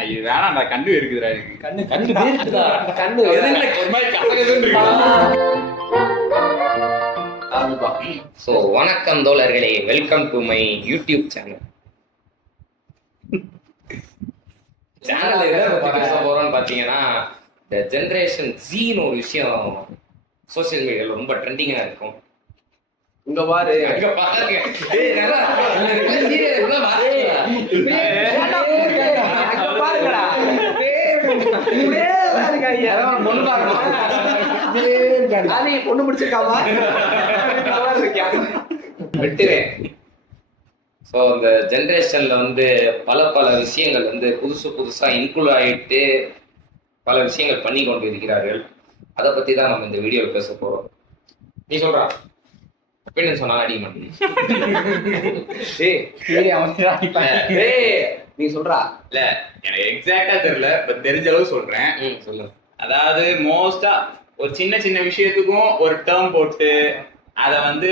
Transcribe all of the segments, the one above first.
ஐயோ வேணாம்டா, கண்டு இருக்குதுடா எனக்கு. ஒரு மாதிரி கசகசன்னு இருக்கு. ஸோ வணக்கம் தோழர்களே, welcome to my YouTube channel. Channel எதை பற்றி பேச போறோம்னு பார்த்தீங்கன்னா, இந்த ஜென்ரேஷன் ஜீன்னு ஒரு விஷயம் சோசியல் மீடியாவில் ரொம்ப ட்ரெண்டிங்காக இருக்கும். இங்க பாரு, அங்க பாருங்க. பொண்ணு முடிச்சிருக்காமா விட்டுவேன். ஸோ இந்த ஜென்ரேஷன்ல வந்து பல பல விஷயங்கள் வந்து புதுசா இன்க்ளூட் ஆகிட்டு பல விஷயங்கள் பண்ணி கொண்டு இருக்கிறார்கள். அதை பத்தி தான் நம்ம இந்த வீடியோவில் பேச போறோம். நீ சொல்றா அப்படின்னு சொன்னா அடிக்க மாட்டேன். நீ சொல்றா. இல்ல எனக்கு எக்ஸாக்டா தெரியல, பட் தெரிஞ்ச அளவு சொல்றேன். சொல்லுங்க. அதாவது மோஸ்டா ஒரு சின்ன சின்ன விஷயத்துக்கும் ஒரு டேர்ம் போட்டு அதை வந்து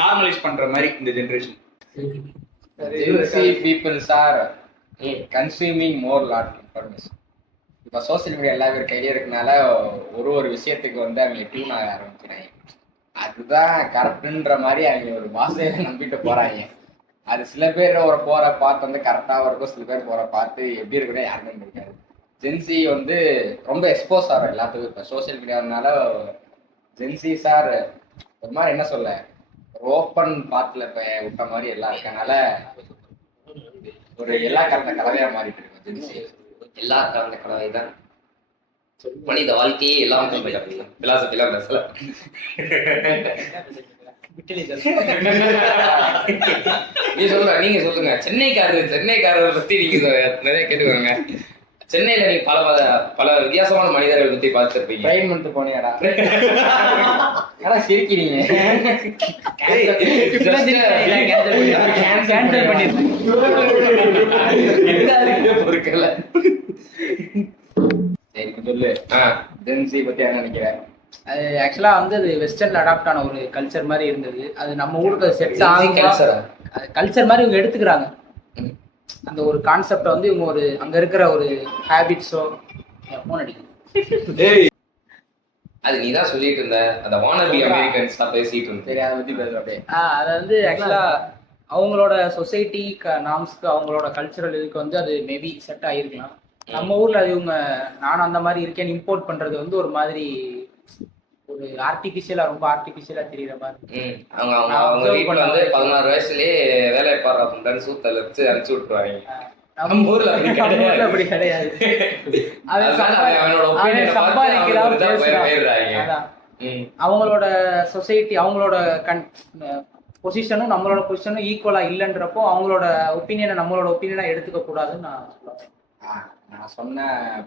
நார்மலைஸ் பண்ற மாதிரி இந்த generation. Peoples are consuming more lot information. இப்போ சோசியல் மீடியா எல்லா பேர் கையிலே இருக்கனால ஒரு விஷயத்துக்கு வந்து அவங்க டியூன் ஆக ஆரம்பிக்கிறாங்க. அதுதான் கரெக்டுன்ற மாதிரி அவங்க ஒரு பாஷையை நம்பிட்டு போறாங்க. அது சில பேர் ஒரு போற பார்த்து வந்து கரெக்டாக இருக்கும், சில பேர் போற பார்த்து எப்படி இருக்குன்னு யாருமே இருக்காது. ஜென்சி வந்து ரொம்ப எக்ஸ்போஸ் ஆகிற எல்லாத்துக்கும் இப்போ சோசியல் மீடியானால ஜென்சி சார் ஒரு மாதிரி என்ன சொல்ல ஓப்பன் பாத்துல இப்போ விட்ட மாதிரி எல்லாம் இருக்கனால ஒரு எல்லா கலந்த கலவையா மாறிட்டு இருக்கு ஜென்சி. எல்லா கலந்த கலவை தான் மனித வாழ்க்கையே எல்லாம் பிலாசபிலாம் பேசல. நீங்க சொல்லுங்க. சென்னைக்காரரை பத்தி நீங்க நிறைய கேட்டுக்கோங்க. சென்னையில நீங்க பல வித்தியாசமான மனிதர்கள் பத்தி பார்த்துருப்பீங்க. ட்ரெயின் பண்ணிட்டு போனியாடா? ஆனா சிரிக்கிறீங்க. பொருட்கள் சரி சொல்லு. ஜென்சி பத்தி என்ன நினைக்கிறேன்? அது ஆக்சுவலா வந்து அது வெஸ்டர்ன்ல அடாப்ட் ஆன ஒரு கல்ச்சர் மாதிரி இருந்தது. அது நம்ம ஊருக்கு செட் ஆகும் கல்ச்சர் மாதிரி இவங்க எடுத்துக்கிறாங்க. அந்த ஒரு கான்செப்டை வந்து இவங்க ஒரு அங்க இருக்கிற ஒரு ஹேபிட்ஸோ போன் அடிக்குது. அது நீதான் சொல்லிட்டு இருந்த அந்த வானபி அமெரிக்கன்ஸ் தான் பேசிட்டு இருந்தேன். சரி, அதை பத்தி பேசுற அப்படியே. அது வந்து ஆக்சுவலா அவங்களோட சொசைட்டி நாம்ஸ்க்கு அவங்களோட கல்ச்சரல் இதுக்கு வந்து அது மேபி செட் ஆகிருக்கலாம். நம்ம ஊர்ல அது இவங்க நானும் அந்த மாதிரி இருக்கேன்னு இம்போர்ட் பண்றது வந்து ஒரு மாதிரி ஒரு ரொம்ப ஆர்டிபிஷியலா தெரியற மாதிரி. அவங்க வீட்டுல வந்து 16 வயசுலயே வேலை பாடுற அப்படின்னு சூத்தல வச்சு அனுப்பிச்சு விட்டுருவாங்க. நம்ம ஊர்ல அப்படி கிடையாது. அவங்களோட சொசைட்டி அவங்களோட பொசிஷனும் நம்மளோட பொசிஷனும் ஈக்குவலா இல்லைன்றப்போ அவங்களோட ஒப்பீனியனை நம்மளோட ஒப்பீனியனா எடுத்துக்க கூடாதுன்னு நான் சொல்லுவேன். நான் சொன்ன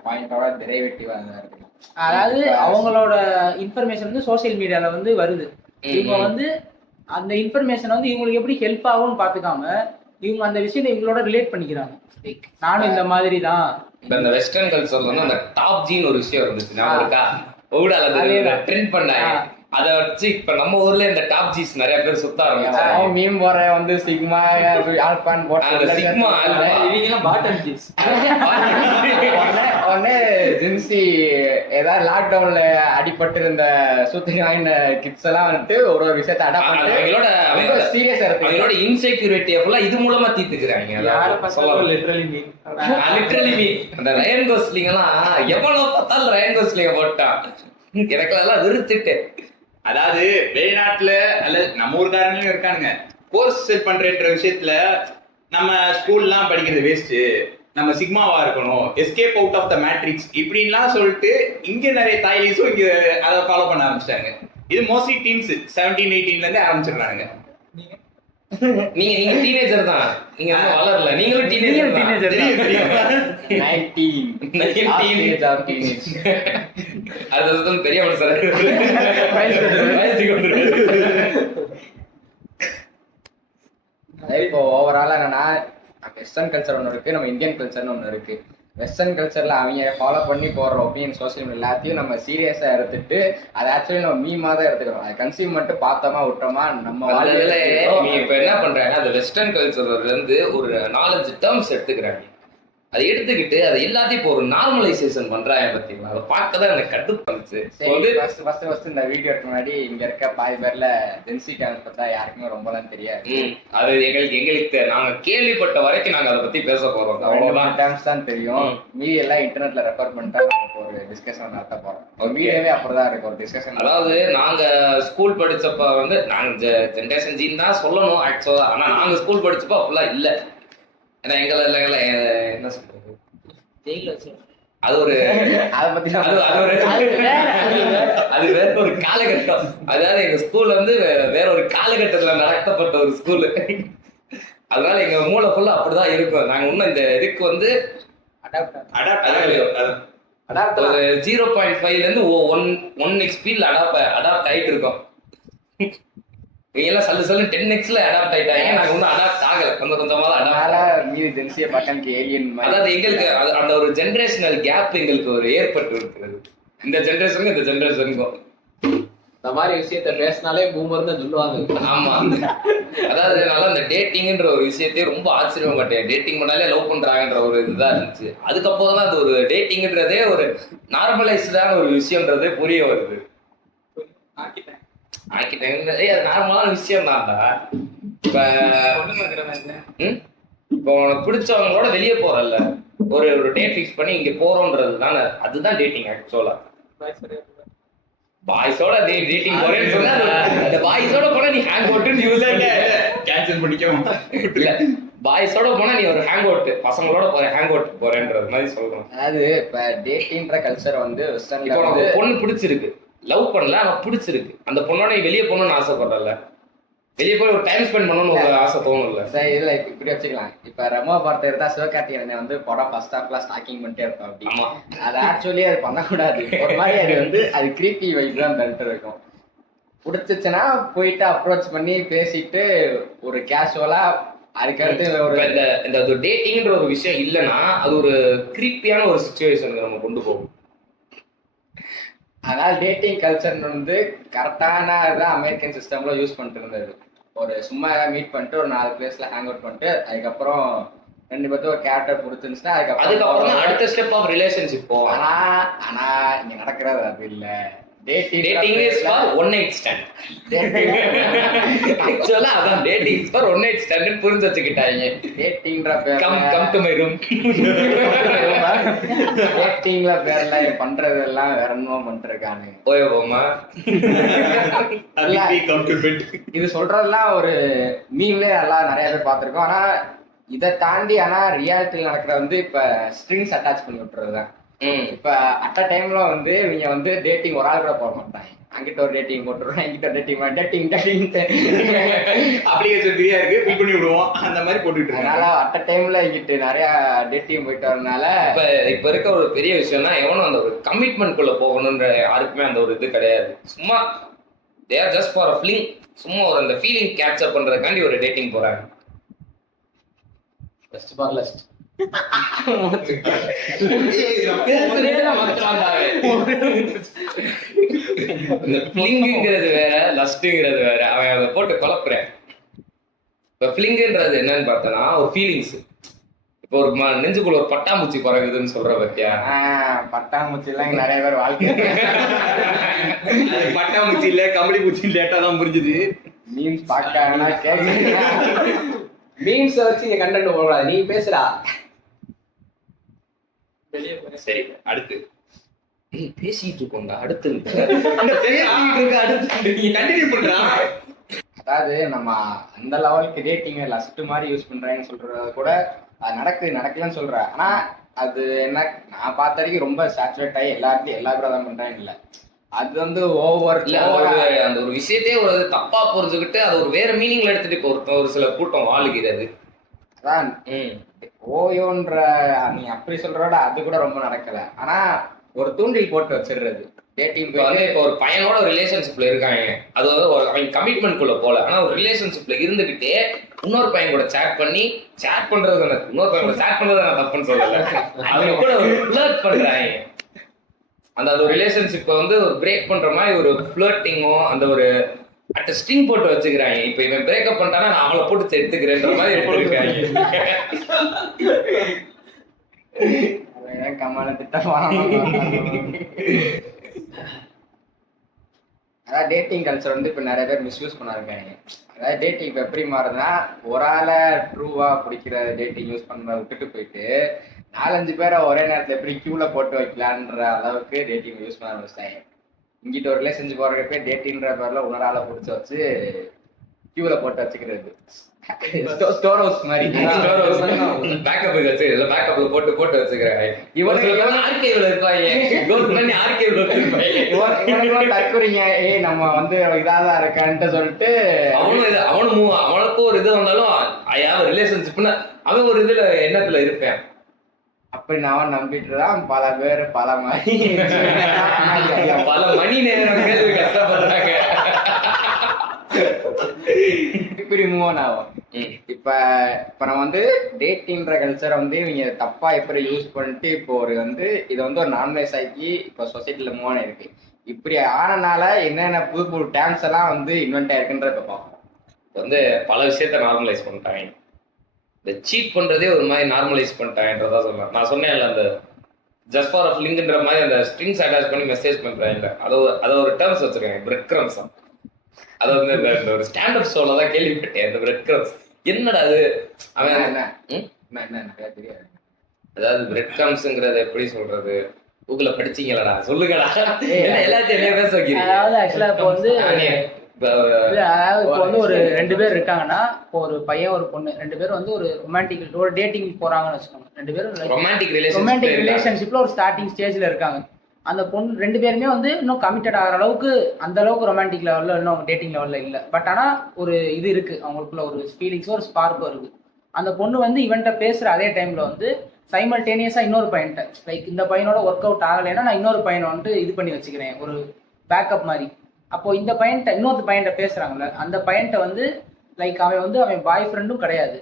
பாயிண்டோட டெரிவேட்டிவா இருக்கு. அதாவது அவங்களோட இன்ஃபர்மேஷன் வந்து சோசியல் மீடியால வந்து வருது. இவங்க வந்து அந்த இன்ஃபர்மேஷன் வந்து இவங்களுக்கு எப்படி ஹெல்ப் ஆகும்னு பாத்துக்காம இவங்க அந்த விஷயத்தை இவங்களோட ரிலேட் பண்ணிக்கிறாங்க. நானும் இந்த மாதிரி தான். இந்த வெஸ்டர்ன் கல்ச்சர்ல வந்து அந்த டாப் ஜீன் ஒரு விஷயம் இருந்துச்சு, நான் இருக்கா ட்ரெண்ட் பண்ணாங்க. அதை வச்சு இப்ப நம்ம ஊர்ல இந்த டாப் ஜீஸ் நிறைய பேர் சுத்த ஆரம்பிச்சாங்க. மீம் போற வந்து சிக்மா ஆல்பான் போட்டு சிக்மா பாட்டம் ஜீஸ் உடனே ஜென்சி ஏதாவது லாக்டவுன்ல அடிபட்டு இருந்த சூத்திராயின கிட்ஸ் எல்லாம் வந்துட்டு ஒரு விஷயத்தை அடாப்ட் பண்ணி அவங்களோட சீரியஸா இருக்கு. அவங்களோட இன்செக்யூரிட்டி எல்லாம் இது மூலமா தீர்த்துக்கிறாங்க. லிட்டரலி மீ அந்த ரயன் கோஸ்லிங் எல்லாம் எவ்வளவு பார்த்தாலும் ரயன் கோஸ்லிங்க போட்டான். எனக்கு அதெல்லாம் வெறுத்துட்டு. அதாவது வெளிநாட்டுல அல்லது நம்ம ஊர்காரங்களும் இருக்கானுங்க கோர்ஸ் செட் பண்றன்ற விஷயத்துல நம்ம ஸ்கூல்லாம் படிக்கிறது வேஸ்ட், நம்ம சிக்மாவா இருக்கணும், escape out of the matrix இப்படின்லாம் சொல்லிட்டு இங்க நிறைய தாய்லீஸும் இங்க அதை ஃபாலோ பண்ண ஆரம்பிச்சிட்டாங்க. இது மோஸ்ட்லி டீன்ஸ் 17-18 இருந்து ஆரம்பிச்சிடுறாங்க. நீங்க டீனேஜர் தான், நீங்க இன்னும் வளரல. நீங்களும் டீனேஜர் தான். 19 அது பெரிய மனுஷன். இப்போ ஓவராலா என்னன்னா வெஸ்டர்ன் கல்ச்சர் ஒன்று இருக்கு, நம்ம இந்தியன் கல்ச்சர்னு ஒன்று இருக்கு. வெஸ்டர்ன் கல்ச்சர்ல அவங்க ஃபாலோ பண்ணி போடுற ஒப்பீனியன் சோசியல் மீடியா எல்லாத்தையும் நம்ம சீரியஸா எடுத்துட்டு அதை ஆக்சுவலி நம்ம மீமா தான் எடுத்துக்கிறோம். அதை கன்சியூம் மட்டும் பார்த்தோமா விட்டோமா நம்ம அதுல நீ இப்ப என்ன பண்றாங்க, அந்த வெஸ்டர்ன் கல்ச்சர்ல இருந்து ஒரு 4-5 டேர்ம்ஸ் எடுத்துக்கிறாங்க. அதை எடுத்துக்கிட்டு அதை எல்லாத்தையும் இப்போ ஒரு நார்மலைசேஷன் பண்றாங்க பாத்தீங்களா? அதை பார்க்க தான் எனக்கு கடுப்பு வந்துச்சு. ஃபர்ஸ்ட் இந்த வீடியோக்கு முன்னாடி இங்க இருக்க பாதி பேர்ல ஜென்சி டான்ஸ் பார்த்தா யாருக்குமே ரொம்பலாம் தெரியாது. அது எங்களுக்கு நாங்க கேள்விப்பட்ட வரைக்கும் நாங்க அதை பத்தி பேச போறோம். அவ்வளவுதான் டான்ஸ் தான் தெரியும். மீதி எல்லாம் இன்டர்நெட்ல ரெஃபர் பண்ணிட்டா நமக்கு ஒரு டிஸ்கஷன் நடத்த போறோம். ஒரு வீடியோவே அப்படிதான் இருக்கு, ஒரு டிஸ்கஷன். அதாவது நாங்க ஸ்கூல் படிச்சப்ப வந்து நாங்க ஜென்ரேஷன் ஜீன் தான் சொல்லணும் ஆக்சுவலா. ஆனா நாங்க ஸ்கூல் படிச்சப்ப அப்படிலாம் இல்ல. ஏன்னா எங்களை என்ன சொல்றது, அது ஒரு அதை பத்தி அது வேற ஒரு காலகட்டம். அதாவது எங்க ஸ்கூல் வந்து வேற ஒரு காலகட்டத்துல நடத்தப்பட்ட ஒரு ஸ்கூலு. அதனால எங்க மூளை ஃபுல்லா அப்படிதான் இருக்கும். நாங்க இன்னும் இந்த இதுக்கு வந்து 0.5ல இருந்து 1x ஸ்பீட்ல அடாப்ட் ஆயிட்டு இருக்கோம். நீங்க எல்லாம் சல்லு 10xல அடாப்ட் ஆயிட்டாங்க. நாங்க ஒன்னும் அடாப்ட் ஆகல, கொஞ்சமா தான் அடாப்ட். மீதி ஜென்சியை பார்க்க ஏலியன் மாதிரி. அதாவது எங்களுக்கு அந்த ஒரு ஜெனரேஷனல் கேப் எங்களுக்கு ஒரு ஏற்பட்டு இருக்கிறது. இந்த ஜெனரேஷனுக்கும் இந்த ஜெனரேஷனுக்கும் இந்த மாதிரி விஷயத்த பேசினாலே பூமர் தான் சொல்லுவாங்க. ஆமா, அதாவது நல்லா இந்த டேட்டிங்ன்ற ஒரு விஷயத்தையே ரொம்ப ஆச்சரியப்பட்டேன். டேட்டிங் பண்ணாலே லவ் பண்றாங்கன்ற ஒரு இதுதான் இருந்துச்சு. அதுக்கப்புறம் தான் அது ஒரு டேட்டிங்ன்றதே ஒரு நார்மலைஸ்டான ஒரு விஷயம்ன்றதே புரிய வருது. ஆக்கிட்டேன் அது நார்மலான விஷயம் தான்டா. இப்ப இப்போ உனக்கு பிடிச்சவங்களோட வெளியே போறல்ல, ஒரு டேட் ஃபிக்ஸ் பண்ணி இங்க போறோம்ன்றது தானே, அதுதான் டேட்டிங் ஆக்சுவலா. பாய்ஸோட டேட்டிங் போறேன்னு சொன்னா அந்த பாய்ஸோட போனா நீ ஹேங் அவுட்னு யூஸ் கேன்சல் பண்ணிக்கவும் இல்ல, பாய்ஸோட போனா நீ ஒரு ஹேங் அவுட், பசங்களோட ஹேங் அவுட் போறேன்றது மாதிரி சொல்றோம். அதாவது இப்ப டேட்டிங்ன்ற கல்ச்சர் வந்து வெஸ்டர்ன்ல வந்து பொண்ணு பிடிச்சிருக்கு, லவ் பண்ணல, ஆனா பிடிச்சிருக்கு. அந்த பொண்ணோட நீ வெளியே போகணும்னு ஆசைப்படுறல, வெளியே போய் ஒரு டைம் ஸ்பெண்ட் பண்ணணும்னு ஒரு ஆசை தோணும்ல. இதுல இப்படி வச்சுக்கலாம். இப்ப ரமோ பார்த்த இருந்தா சிவகார்த்திகேயனை வந்து படம் ஃபர்ஸ்ட் ஹாஃப்ல ஸ்டாக்கிங் பண்ணிட்டே இருப்போம். அப்படி அது ஆக்சுவலி அது பண்ணக்கூடாது. ஒரு மாதிரி அது வந்து அது கிரீப்பி வைப் தான் தந்துட்டு இருக்கும். பிடிச்சிச்சுன்னா போயிட்டு அப்ரோச் பண்ணி பேசிட்டு ஒரு கேஷுவலா அதுக்கடுத்து ஒரு இந்த டேட்டிங்ன்ற ஒரு விஷயம் இல்லைன்னா அது ஒரு கிரீப்பியான ஒரு சிச்சுவேஷனுக்கு நம்ம கொண்டு போகும். அதனால டேட்டிங் கல்ச்சர் வந்து கரெக்டான இதுதான் அமெரிக்கன் சிஸ்டம்ல யூஸ் பண்ணிட்டு இருந்தது. ஒரு சும்மா மீட் பண்ணிட்டு ஒரு 4 பிளேஸ்ல ஹேங் அவுட் பண்ணிட்டு அதுக்கப்புறம் 2 பேர்த்தும் ஒரு கேரக்டர் பிடிச்சிருந்துச்சுன்னா அதுக்கப்புறம் அடுத்த ஸ்டெப் ஆஃப் ரிலேஷன்ஷிப் போகும். ஆனா இங்க நடக்கிறது அது இல்ல. Dating is for one night stand. ஆக்சுவலா அதான் dating is for one night stand புரிஞ்சு வச்சுக்கிட்டாங்க. டேட்டிங்ன்ற பேர்ல கம் டு மை ரூம். டேட்டிங்ல பேர்ல பண்றதெல்லாம் வேற என்னமோ பண்ணிருக்கானு. போய் போமா இது சொல்றதெல்லாம் ஒரு மீம்ல எல்லாம் நிறைய பேர் பார்த்திருக்கோம். ஆனா இதை தாண்டி ஆனா ரியாலிட்டியில நடக்கிற வந்து இப்ப ஸ்ட்ரிங்ஸ் அட்டாச் பண்ணி விட்டுறதுதான். இப்ப அட் அ டைம்ல வந்து இவங்க வந்து டேட்டிங் ஒரு ஆள் கூட போட மாட்டாங்க. அங்கிட்ட ஒரு டேட்டிங் போட்டுருவோம், இங்கிட்ட டேட்டிங் அப்ளிகேஷன் ஃப்ரீயா இருக்கு, ஃபில் பண்ணி விடுவோம், அந்த மாதிரி போட்டுட்டு அதனால அட் அ டைம்ல இங்கிட்டு நிறைய டேட்டிங் போயிட்டு வரனால இப்ப இருக்க ஒரு பெரிய விஷயம்னா எவனும் அந்த ஒரு கமிட்மெண்ட் குள்ள போகணும்ன்ற யாருக்குமே அந்த ஒரு இது கிடையாது. சும்மா they are just for a feeling, சும்மா ஒரு அந்த ஃபீலிங் கேப்சர் பண்றதுக்காண்டி ஒரு டேட்டிங் போறாங்க. Best for lust. ஃபிளிங்கிறது வேற, லஸ்ட்ங்கிறது வேற. அவன் அதை போட்டு குழப்புறேன். இப்ப ஃபிளிங்கிறது என்னன்னு பார்த்தனா ஒரு ஃபீலிங்ஸ். இப்போ ஒரு நெஞ்சுக்குள்ள ஒரு பட்டாம்பூச்சி பறகுதுன்னு சொல்ற பத்தியா? பட்டாம்பூச்சி எல்லாம் நிறைய பேர் வாழ்க்கை பட்டாம்பூச்சி இல்ல கம்பளி பூச்சி லேட்டா தான் புரிஞ்சுது. மீம்ஸ் பார்க்கனா கேட்க மீம்ஸ் வச்சு நீ கண்டென்ட் போடக்கூடாது, நீ பேசுடா. சரி, அடுத்து பேசிட்டு இருக்கோம்டா. அடுத்து அதாவது நம்ம அந்த லெவலுக்கு டேட்டிங் லஸ்ட் மாதிரி யூஸ் பண்றாங்கன்னு சொல்றது கூட அது நடக்கலன்னு சொல்றேன். ஆனா அது என்ன நான் பார்த்த வரைக்கும் ரொம்ப சேச்சுரேட் ஆகி எல்லாருக்கும் எல்லா பேரும் தான் பண்றாங்க. இல்ல அது வந்து ஓவர் அந்த ஒரு விஷயத்தையே ஒரு தப்பா புரிஞ்சுக்கிட்டு அது ஒரு வேற மீனிங்ல எடுத்துட்டு ஒரு சில கூட்டம் வாழுகிறது. அதான் ஓயோன்ற நீ அப்படி சொல்றோட அது கூட ரொம்ப நடக்கல. ஆனா ஒரு தூண்டில் போட்டு வச்சிடுறது டேட்டிங் வந்து இப்போ ஒரு பையனோட ரிலேஷன்ஷிப்ல இருக்காங்க. அது வந்து அவங்க கமிட்மெண்ட் குள்ள போல, ஆனா ஒரு ரிலேஷன்ஷிப்ல இருந்துகிட்டே இன்னொரு பையன் கூட சேட் பண்றது எனக்கு இன்னொரு பையன் கூட சேட் பண்றது நான் தப்புன்னு சொல்லல. அவங்க கூட ஃப்ளர்ட் பண்றாங்க. அந்த ஒரு ரிலேஷன்ஷிப்பை வந்து ஒரு பிரேக் பண்ற மாதிரி ஒரு ஃப்ளர்ட்டிங்கோ அந்த ஒரு அட்ட ஸ்ட்ரிங் போட்டு வச்சுக்கிறாங்க. இப்போ இவன் பிரேக்கப் பண்ணிட்டானா நான் அவளை போட்டு எடுத்துக்கிறேன்ற மாதிரி எடுத்துருக்காங்க. கமான திட்டம். அதாவது டேட்டிங் கல்ச்சர் வந்து இப்போ நிறைய பேர் மிஸ்யூஸ் பண்ணிருக்காங்க. அதாவது டேட்டிங் இப்போ எப்படி மாறுதுன்னா ஒரு ஆளை ட்ரூவா பிடிக்கிற டேட்டிங் யூஸ் பண்ண விட்டுட்டு போயிட்டு 4-5 பேரை ஒரே நேரத்தில் எப்படி கியூல போட்டு வைக்கலான்ற அளவுக்கு டேட்டிங் யூஸ் பண்ண ஆரம்பிச்சிட்டாங்க. இங்கிட்ட ஒரு ரிலேஷன்ஷிப் போறதுக்கு டேட்டின்ற பேர்ல இன்னொரு ஆளை பிடிச்சி வச்சு கியூல போட்டு வச்சுக்கிறது. ஸ்டோர் ஹவுஸ் மாதிரி பேக்கப் வச்சு பேக்கப்ல போட்டு வச்சுக்கிறாங்க. இவன் ஆர்கேவ்ல இருப்பாங்க. தற்கொலைங்க நம்ம வந்து இதாதான் இருக்கான்ட்டு சொல்லிட்டு அவனுக்கும் ஒரு இது வந்தாலும் ரிலேஷன்ஷிப்னு அவன் ஒரு இதுல எண்ணத்துல இருப்பேன். அப்படி நான் நம்பிட்டு தான் பல பேர் பல மணி நேரம் கஷ்டப்படுறாங்க. இப்படி மூவ் ஆன் ஆகும். இப்ப நம்ம வந்து டேட்டிங்ன்ற கல்ச்சரை வந்து இவங்க தப்பா எப்படி யூஸ் பண்ணிட்டு இப்போ ஒரு வந்து இதை வந்து ஒரு நார்மலைஸ் ஆக்கி இப்போ சொசைட்டில மூவ் ஆன இருக்கு. இப்படி ஆனனால என்னென்ன புது புது டேர்ம்ஸ் எல்லாம் வந்து இன்வென்ட் ஆயிருக்குன்ற இப்ப பார்ப்போம். வந்து பல விஷயத்த நார்மலைஸ் பண்ணிட்டாங்க. இந்த சீட் பண்றதே ஒரு மாதிரி நார்மலைஸ் பண்ணிட்டாங்கன்றதா சொல்லலாம். நான் சொன்னேன்ல அந்த ஜஸ்ட் ஃபார் ஆஃப் லிங்க்ன்ற மாதிரி அந்த ஸ்ட்ரிங்ஸ் அட்டாச் பண்ணி மெசேஜ் பண்றாங்க. அதை ஒரு டேர்ம்ஸ் வச்சிருக்காங்க, பிரெட் கிரம்ஸ். அது வந்து இந்த ஒரு ஸ்டாண்டப் ஷோல தான் கேள்விப்பட்டேன். அந்த பிரெட் கிரம்ஸ் என்னடா அது அவன் என்ன தெரியாது. அதாவது பிரெட் கிரம்ஸ்ங்கிறத எப்படி சொல்றது? கூகுள்ல படிச்சீங்களா? சொல்லுங்கடா. எல்லாத்தையும் என்ன பேச வைக்கிறீங்க? அதாவது ஆக்சுவலா இப்போ வந்து அதாவது இப்போ வந்து ஒரு 2 பேர் இருக்காங்கன்னா இப்போ ஒரு பையன் ஒரு பொண்ணு 2 பேரும் வந்து ஒரு ரொமான்டிக் ஒரு டேட்டிங் போறாங்கன்னு வச்சுக்கோங்க. 2 பேரும் ரொமான்டிக் ரிலேஷன்ஷிப்ல ஒரு ஸ்டார்டிங் ஸ்டேஜ்ல இருக்காங்க. அந்த பொண்ணு 2 பேருமே வந்து இன்னும் கமிட்டட் ஆகிற அளவுக்கு அந்த அளவுக்கு ரொமான்டிக் லெவல்ல இன்னும் டேட்டிங் லெவல்ல இல்லை. பட் ஆனா ஒரு இது இருக்கு, அவங்களுக்குள்ள ஒரு ஃபீலிங்ஸோ ஒரு ஸ்பார்க்கோ இருக்கு. அந்த பொண்ணு வந்து இவன்ட்ட பேசுற அதே டைம்ல வந்து சைமல்டேனியஸா இன்னொரு பையன்ட்ட லைக் இந்த பையனோட ஒர்க் அவுட் ஆகலைன்னா நான் இன்னொரு பையனை வந்துட்டு இது பண்ணி வச்சுக்கிறேன் ஒரு பேக்கப் மாதிரி. அப்போ இந்த பையன்ட்ட இன்னொரு பையன்ட்ட பேசுறாங்கல்ல, அந்த பையன்ட்ட வந்து லைக் அவன் பாய் ஃப்ரெண்டும் கிடையாது,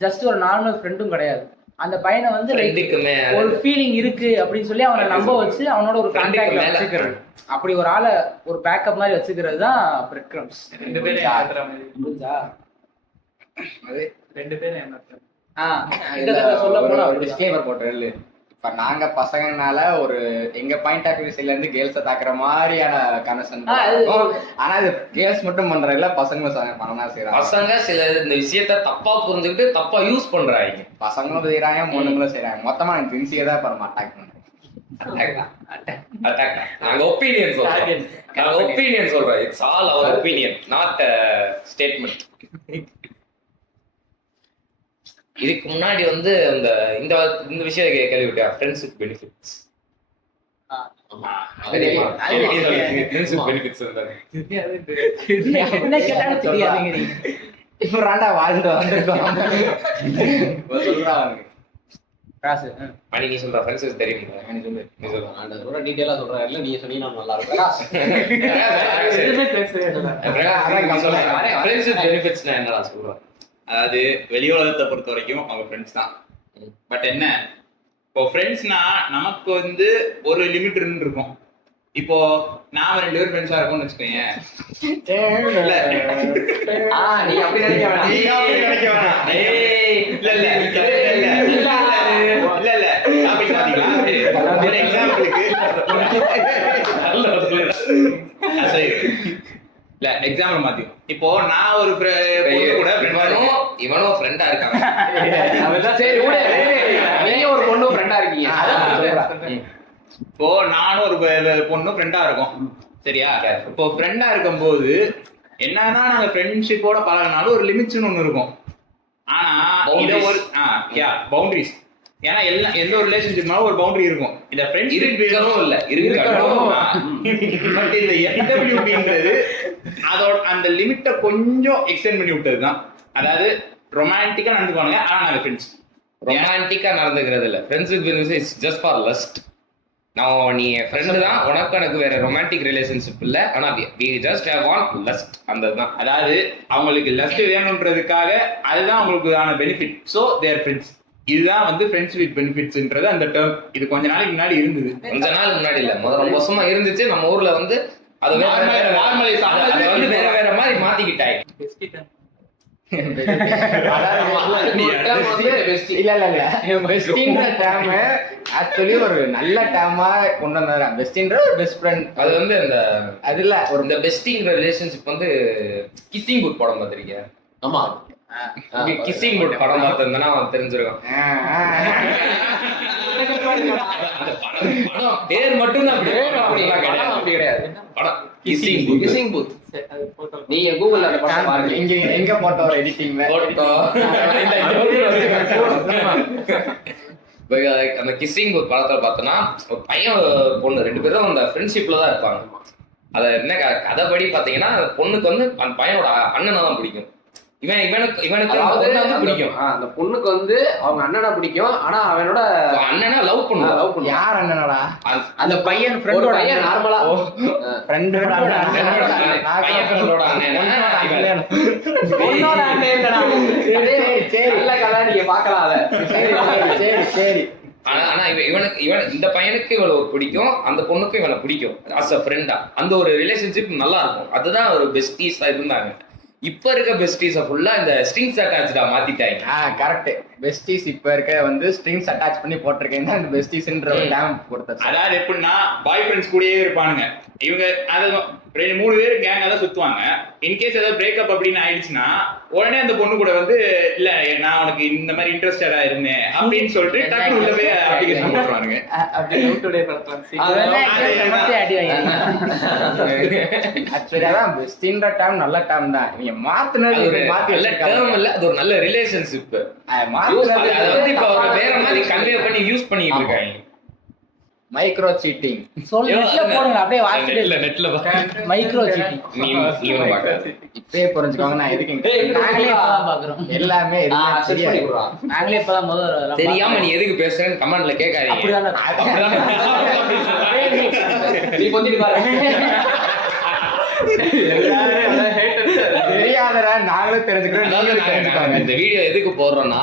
ஜஸ்ட் ஒரு நார்மல் ஃப்ரெண்டும் கிடையாது. அந்த பையனை வந்து ஒரு ஃபீலிங் இருக்கு அப்படின்னு சொல்லி அவனை நம்ப வச்சு அவனோட ஒரு கான்டாக்ட்ல வச்சுக்கிறது. அப்படி ஒரு ஆளை ஒரு பேக்கப் மாதிரி வச்சுக்கிறது தான் பிரெட் கிரம்ஸ். 2 பேரும் ஏமாத்துற மாதிரி புரிஞ்சா? அது 2 பேரும் ஏமாத்துற சொல்ல போனா ஒரு டிஸ்க்ளைமர் போட்டுரு. இப்ப நாங்க பசங்கனால ஒரு எங்க பாயிண்ட் ஆஃப் வியூல இருந்து கேர்ள்ஸை தாக்குற மாதிரியான கனெக்ஷன். ஆனா இது கேர்ள்ஸ் மட்டும் பண்ற இல்ல, பசங்க பண்ணா செய்யறாங்க. பசங்க சில இந்த விஷயத்த தப்பா புரிஞ்சுக்கிட்டு தப்பா யூஸ் பண்றாங்க. பசங்களும் செய்யறாங்க, பொண்ணுங்களும் செய்யறாங்க. மொத்தமா எனக்கு ஜென்சியை தான் பரமா அட்டாக் பண்றேன். நாங்க ஒப்பீனியன் சொல்றோம். It's all our opinion, not statement. இதுக்கு முன்னாடி வந்து இந்த விஷயம் கேள்விப்பட்டியா? Friendship benefits. இப்ப ராண்டா வாழ்ந்து வந்துருக்கோம் சொல்றாங்க. நீ சொல்ற ஃப்ரெண்ட்ஷிப் தெரியுமா? நீ சொல்ற டீடைலா சொல்றா இல்ல நீ சொன்னீங்கன்னா நல்லா இருக்கும். ஃப்ரெண்ட்ஷிப் பெனிஃபிட்ஸ்னா என்னடா சொல்றேன்? அதாவது வெளி உலகத்தை பொறுத்த வரைக்கும் அவங்க ஃப்ரெண்ட்ஸ் தான். பட் என்ன, இப்போ ஃப்ரெண்ட்ஸ்னா நமக்கு வந்து ஒரு லிமிட் இருக்கும். இப்போ நாம 2 பேரும் ஃப்ரெண்ட்ஸா இருக்கோம்னு வச்சுக்கோங்க. நீ அப்படி நினைக்க வேணாம். எக்ஸாம்பிள் மாத்தி இப்போ நான் ஒரு இவனும் ஃப்ரெண்டா இருக்காங்க. நீங்க ஒரு பொண்ணு ஃப்ரெண்டா இருக்கீங்க. இப்போ நானும் ஒரு பொண்ணு ஃப்ரெண்டா இருக்கோம், சரியா? இப்போ ஃப்ரெண்டா இருக்கும்போது என்னன்னா நாங்க ஃப்ரெண்ட்ஷிப்போட பழகினாலும் ஒரு லிமிட்ஸ்னு ஒண்ணு இருக்கும். ஆனா இத ஒரு பவுண்டரிஸ். ஏன்னா எந்த ஒரு ரிலேஷன்ஷிப்னாலும் ஒரு பவுண்டரி இருக்கும். இந்த ஃப்ரெண்ட்ஸ் இருக்கணும் இல்ல இருக்கணும். பட் இந்த FWBங்கிறது அதோட அந்த லிமிட்டை கொஞ்சம் எக்ஸ்டெண்ட் பண்ணி விட்டது தான். அதாவது ரொமான்டிக்கா நடந்துக்குவாங்க, ஆனா நாங்க ஃப்ரெண்ட்ஸ். ரொமான்டிக்கா நடந்துக்கிறது இல்ல. Friendship is just for lust. நான் நீ என் ஃப்ரெண்டு தான், உனக்கு எனக்கு வேற ரொமான்டிக் ரிலேஷன்ஷிப் இல்ல, ஆனா we just have one lust, அந்த தான். அதாவது அவங்களுக்கு லஸ்ட் வேணும்ன்றதுக்காக அதுதான் அவங்களுக்கான பெனிஃபிட். ஸோ தேர் ஃப்ரெண்ட்ஸ். இதுதான் வந்து ஃப்ரெண்ட்ஸ் வித் பெனிஃபிட்ஸ்ன்றது அந்த டேர்ம். இது கொஞ்ச நாளைக்கு முன்னாடி இருந்தது. கொஞ்ச நாள் முன்னாடி இல்ல, ரொம்ப வருஷமா இருந்துச்சு. நம்ம ஊர்ல வந்து அது நார்மலைஸ் அது வந்து வேற வேற மாதிரி மாத்திக்கிட்டாங்க. பெஸ்டின்ற டேம் ஆக்சுவலி ஒரு நல்ல டேமா கொண்டு வந்தாரு. பெஸ்டின்ற ஒரு பெஸ்ட் ஃப்ரெண்ட். அது வந்து அந்த அதுல ஒரு இந்த பெஸ்டிங்கிற ரிலேஷன்ஷிப் வந்து கிஸ்ஸிங் குட் படம் பார்த்திருக்கீங்க? ஆமா, கிஸ்ஸிங் குட் படம் பார்த்திருந்தேன்னா தெரிஞ்சிருக்கும். படம் பேர் மட்டும் தான் அப்படி கிடையாது. படம் கிசிங் பூத். நீங்க கூகுள்ல அந்த படம் பாருங்க. இங்க எங்க போட்டோ ஒரு எடிட்டிங் அந்த கிஸ்ஸிங் ஒரு படத்துல பார்த்தோம்னா ஒரு பையன் பொண்ணு 2 பேரும் அந்த ஃப்ரெண்ட்ஷிப்ல தான் இருப்பாங்க. அத என்ன கதைப்படி பாத்தீங்கன்னா அந்த பொண்ணுக்கு வந்து அந்த பையனோட அண்ணனை தான் பிடிக்கும். இவனுக்கு பிடிக்கும். அந்த பொண்ணுக்கு வந்து அவங்க அண்ணனை பிடிக்கும். ஆனா அவனோட அண்ணனை லவ் பண்ணுவான். யார் அண்ணனோட? அந்த பையன் ஃப்ரெண்டோட பையன் நார்மலா ஃப்ரெண்டோட நல்ல கதை, நீங்க பாக்கலாம் அத. சரி. ஆனா இவன் இந்த பையனுக்கு இவளை பிடிக்கும், அந்த பொண்ணுக்கும் இவனை பிடிக்கும். அஸ் அ ஃப்ரெண்டா அந்த ஒரு ரிலேஷன்ஷிப் நல்லா இருக்கும். அதுதான் ஒரு பெஸ்டீஸா இருந்தாங்க. இப்ப இருக்க பெஸ்டீஸ் ஃபுல்லா இந்த ஸ்ட்ரிங்ஸ் அட்டாச்சா மாத்திட்டாங்க. கரெக்ட். பெஸ்டீஸ் இப்ப இருக்க வந்து ஸ்ட்ரிங்ஸ் அட்டாச் பண்ணி போட்டிருக்கேன். அந்த பெஸ்டீஸ்ன்ற ஒரு டேம் கொடுத்தாச்சு. அதாவது எப்படின்னா பாய் ஃப்ரெண்ட்ஸ் கூடயே இருப்பானுங்க இவங்க. அது 3 பேர் கேங்கா தான் சுத்துவாங்க. இன்கேஸ் ஏதாவது பிரேக்கப் அப்படின்னு ஆயிடுச்சுன்னா உடனே அந்த பொண்ணு கூட வந்து இல்ல நான் உனக்கு இந்த மாதிரி இன்ட்ரெஸ்டடா இருந்தேன் அப்படின்னு சொல்லிட்டு டக்குனு உள்ள போய் அப்ளிகேஷன் போட்டுருவானுங்க. ஆக்சுவலி அதான் பெஸ்டின்ற டேம் நல்ல டேம் தான். நீங்க மாத்துனது மாத்தி நல்ல டேர்ம் இல்ல, அது ஒரு நல்ல ரிலேஷன்ஷிப். அது வந்து இப்ப ஒரு வேற மாதிரி கன்வே பண்ணி யூஸ் பண்ணிட்டு இருக்காங்க. மைக்ரோ சீட்டிங் நெட்ல போடுங்க, அப்படியே வாட்ச் இல்ல நெட்ல மைக்ரோ சீட்டிங் நீ பாக்க இப்பவே புரிஞ்சுக்கோங்க. நான் எதுக்கு நாங்களே இப்பதான் பாக்குறோம். எல்லாமே நாங்களே இப்பதான் முதல்ல தெரியாம நீ எதுக்கு பேசுறேன்னு கமெண்ட்ல கேட்காதீங்க. நீ கொஞ்சம் பாரு. தெரியாதடா, நாங்களும் தெரிஞ்சுக்கிறோம். இந்த வீடியோ எதுக்கு போடுறோம்னா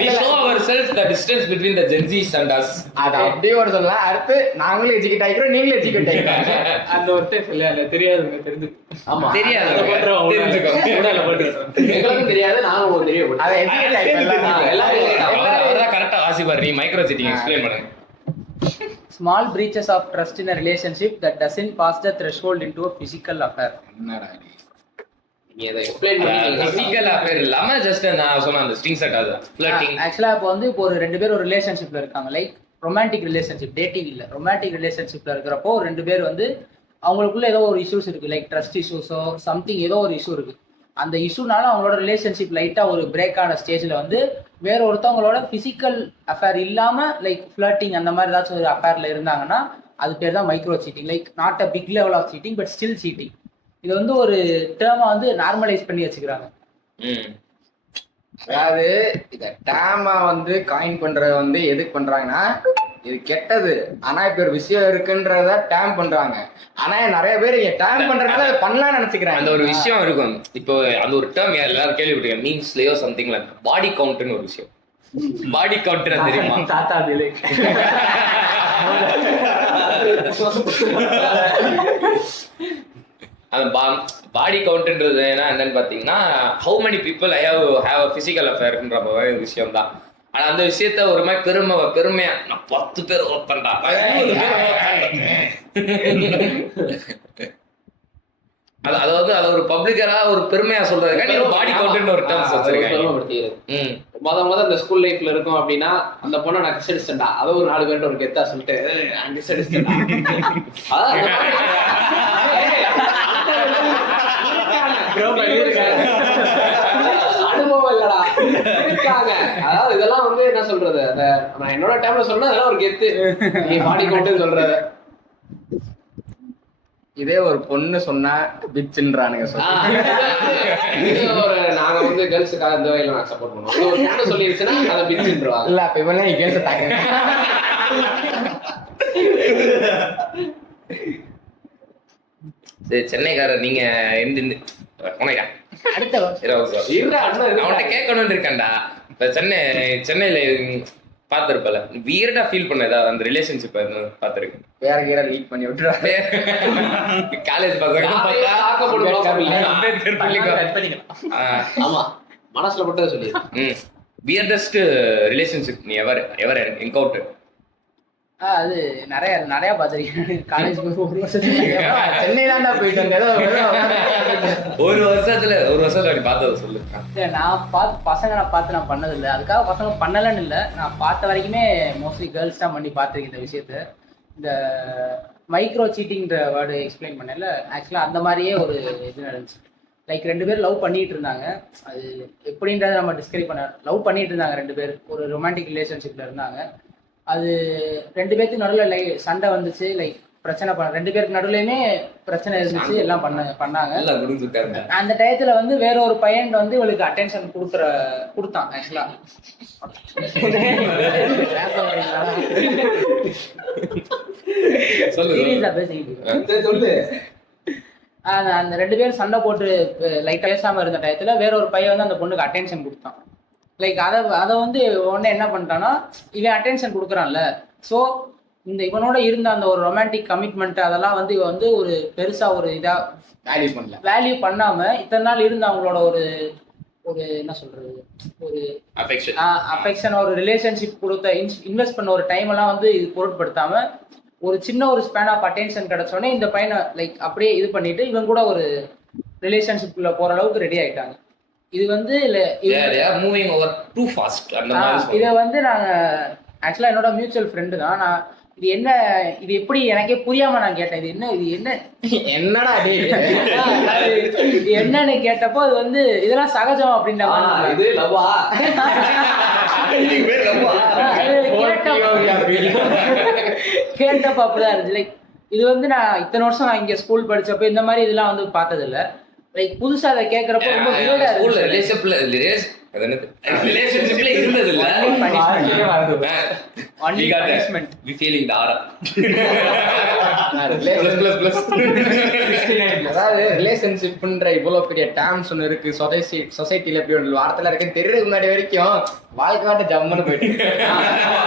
we show ourselves the distance between the Gen Zs and us. அது அப்படியே ஒரு சொல்லலாம். அடுத்து நாங்களும் எஜுகேட் ஆகிக்கிறோம், நீங்களும் எஜுகேட் ஆகிக்கிறோம். அந்த ஒருத்தர் சொல்ல தெரியாதுங்க தெரிஞ்சு. ஆமா, தெரியாது தெரிஞ்சுக்கோ. எங்களுக்கும் தெரியாது, நானும் உங்களுக்கு தெரியும். அதை எஜுகேட் ஆகிக்கலாம். எல்லாரும் கரெக்டா வாசிப்பாரு. நீ மைக்ரோ சீட்டிங் எக்ஸ்பிளைன் பண்ணுங்க. Small breaches of trust in a relationship that doesn't pass the threshold into a physical affair. என்னடா நீ அதை எக்ஸ்பிளைன் பண்ணி பிசிக்கல் அஃபேர் இல்லாம ஜஸ்ட் நான் சொன்ன அந்த ஸ்ட்ரிங்ஸ் அட்டாச் ஃப்ளர்ட்டிங். ஆக்சுவலா இப்போ வந்து இப்போ ஒரு 2 பேர் ஒரு ரிலேஷன்ஷிப்ல இருக்காங்க. லைக் ரொமான்டிக் ரிலேஷன்ஷிப், டேட்டிங் இல்ல, ரொமான்டிக் ரிலேஷன்ஷிப்ல இருக்கிறப்போ 2 பேர் வந்து அவங்களுக்குள்ள ஏதோ ஒரு இஷ்யூஸ் இருக்கு. லைக் ட்ரஸ்ட் இஷ்யூஸோ சம்திங் ஏதோ ஒரு இஷ்யூ இருக்கு. அந்த இஷ்யூனால அவங்களோட ரிலேஷன்ஷிப் லைட்டா ஒரு பிரேக் ஆன ஸ்டேஜ்ல வந்து வேற ஒருத்தவங்களோட பிசிக்கல் அஃபேர் இல்லாம லைக் ஃபிளர்ட்டிங் அந்த மாதிரி ஏதாச்சும் ஒரு அஃபேர்ல இருந்தாங்கன்னா அது பேர் தான் micro cheating. Like not a big level of cheating but still cheating. இது வந்து ஒரு டேர்மா வந்து நார்மலைஸ் பண்ணி வச்சுக்கிறாங்க. அதாவது இத டேமா வந்து காயின் பண்றது வந்து எதுக்கு பண்றாங்கன்னா இது கெட்டது, ஆனா இப்ப ஒரு விஷயம் இருக்குன்றத டேம் பண்றாங்க. ஆனா நிறைய பேர் டேம் பண்றதுனால அதை பண்ணலாம் நினைச்சுக்கிறாங்க. அந்த ஒரு விஷயம் இருக்கும். இப்போ அந்த ஒரு டேர்ம் எல்லாரும் கேள்விப்பட்டிருக்கேன், மீம்ஸ்லயோ சம்திங்ல பாடி கவுண்ட்னு ஒரு விஷயம். பாடி கவுண்ட் தெரியுமா? தாத்தா நிலை அந்த பாடி கவுண்ட்ன்றது என்னன்னு பாத்தீங்கன்னா how many people I have a physical அஃபேர்ன்ற மாதிரி விஷயம் தான். ஆனா அந்த விஷயத்த ஒரு மாதிரி பெருமையா நான் 10 பேர் ஒருத்தன்டா அதாவது அது ஒரு பப்ளிக்கரா ஒரு பெருமையா சொல்றதுக்காக நீங்க பாடி கவுண்ட்னு ஒரு டேர்ம்ஸ் வச்சிருக்காங்க. முத இந்த ஸ்கூல் லைஃப்ல இருக்கும் அப்படின்னா அந்த பொண்ணை நான் கிஸ் அடிச்சேன்டா, அதை ஒரு 4 பேர்ட்ட ஒரு கெத்தா சொல்லிட்டு கிஸ் அடிச்சேன்டா. அனுபவம் இல்லடா இருக்காங்க. அதாவது இதெல்லாம் வந்து என்ன சொல்றது, அந்த நான் என்னோட டைம்ல சொன்னா அதெல்லாம் ஒரு கெத்து. நீ பாடி கவுண்ட் சொல்றது இதே ஒரு பொண்ணு சொன்னா பிச்சுன்றானுங்க. ஒரு நாங்க வந்து கேர்ள்ஸுக்காக இந்த வகையில நான் சப்போர்ட் பண்ணுவோம். ஒரு பொண்ணு சொல்லிருச்சுன்னா அதை பிச்சுன்றாங்க. இல்ல அப்ப இவனே கேர்ள்ஸ் சரி, சென்னைக்காரர் நீங்க எந்த உனக்கா அடுத்த இருடா, அண்ணா இருக்கு. அவன்கிட்ட கேட்கணும்னு இருக்கேன்டா. இப்ப சென்னையில பாத்திருப்பல வியர்டா ஃபீல் பண்ண ஏதாவது அந்த ரிலேஷன்ஷிப் பாத்திருக்கேன். வேற கீரை லீக் பண்ணி விட்டுறாரு. காலேஜ் பசங்க யாரையும் ஆக்கப்படும் நோக்கம் இல்ல. அம்பேத்கர் பள்ளிக்கு ஆமா, மனசுல போட்டு சொல்லி. வியர்டஸ்ட் ரிலேஷன்ஷிப் நீ எவர் என்கவுண்டர்? அது நிறைய பார்த்துருக்கேன். காலேஜ்க்கு ஒரு வருஷத்துக்கு சென்னை தான்டா போயிட்டு வந்தேன். ஒரு வருஷத்துல அப்படி பார்த்தத சொல்லு. நான் பார்த்து நான் பண்ணதில்லை. அதுக்காக பசங்க பண்ணலன்னு இல்லை, நான் பார்த்த வரைக்குமே மோஸ்ட்லி கேர்ள்ஸ் தான் பண்ணி பார்த்துருக்கேன் இந்த விஷயத்த. இந்த மைக்ரோ சீட்டிங்ன்ற வேர்டு எக்ஸ்பிளைன் பண்ணல, ஆக்சுவலாக அந்த மாதிரியே ஒரு இது நடந்துச்சு. லைக் 2 பேர் லவ் பண்ணிட்டு இருந்தாங்க. அது எப்படின்றத நம்ம டிஸ்கிரைப் பண்ண, லவ் பண்ணிட்டு இருந்தாங்க 2 பேர், ஒரு ரொமான்டிக் ரிலேஷன்ஷிப்ல இருந்தாங்க. அது 2 பேருக்கு நடுவில் சண்டை வந்துச்சு, லைக் பிரச்சனை 2 பேருக்கு நடுவுலையுமே பிரச்சனை இருந்துச்சு, எல்லாம் பண்ணாங்க. அந்த டயத்துல வந்து வேற ஒரு பையன் வந்து இவளுக்கு அட்டென்ஷன் கொடுத்தான். ஆக்சுவலா சொல்லு. அந்த 2 பேரும் சண்டை போட்டு லைட்டா பேசாம இருந்த டயத்துல வேற ஒரு பையன் வந்து அந்த பொண்ணுக்கு அட்டென்ஷன் கொடுத்தான். லைக் அதை வந்து உடனே என்ன பண்ணிட்டான்னா, இவன் அட்டென்ஷன் கொடுக்குறான்ல, ஸோ இந்த இவனோட இருந்த அந்த ஒரு ரொமான்டிக் கமிட்மெண்ட் அதெல்லாம் வந்து இவன் வந்து ஒரு பெருசா ஒரு இதா வேல்யூ பண்ணாம இத்தனை நாள் இருந்த அவங்களோட ஒரு என்ன சொல்றது, ஒரு அஃபெக்ஷன், ஒரு ரிலேஷன்ஷிப் கொடுத்த இன்வெஸ்ட் பண்ண ஒரு டைம் எல்லாம் வந்து இது பொருட்படுத்தாம ஒரு சின்ன ஒரு ஸ்பேன் ஆஃப் அட்டென்ஷன் கிடைச்சோடனே இந்த பையனை லைக் அப்படியே இது பண்ணிட்டு இவன் கூட ஒரு ரிலேஷன்ஷிப்ல போற அளவுக்கு ரெடி ஆயிட்டாங்க. இது வந்து மூவிங் ஓவர் டூ ஃபாஸ்ட். அந்த மாதிரி இதை வந்து நாங்க ஆக்சுவலா என்னோட மியூச்சுவல் ஃப்ரெண்டு தான். நான் இது எப்படி எனக்கே புரியாம நான் கேட்டேன், இது என்னடா இது என்னன்னு கேட்டப்போ அது வந்து இதெல்லாம் சகஜம் அப்படின்ற மாதிரி. இது லவ்வா? கேட்டப்ப அப்படிதான் இருந்துச்சு. லைக் இது வந்து நான் இத்தனை வருஷம் நான் இங்க ஸ்கூல் படிச்சப்ப இந்த மாதிரி இதெல்லாம் வந்து பார்த்தது இல்ல. லைக் புதுசா அதை கேட்கறப்ப ரொம்ப ரிலேஷன்ஷிப்ல இருந்தது இல்ல. அதாவது ரிலேஷன்ஷிப்ன்ற இவ்வளவு பெரிய டேர்ம்ஸ் ஒன்று இருக்கு சொசைட்டில எப்படி ஒரு வார்த்தையில இருக்கு தெரியறதுக்கு முன்னாடி வரைக்கும் வாழ்க்கை வாட்ட ஜம்முன்னு போயிட்டு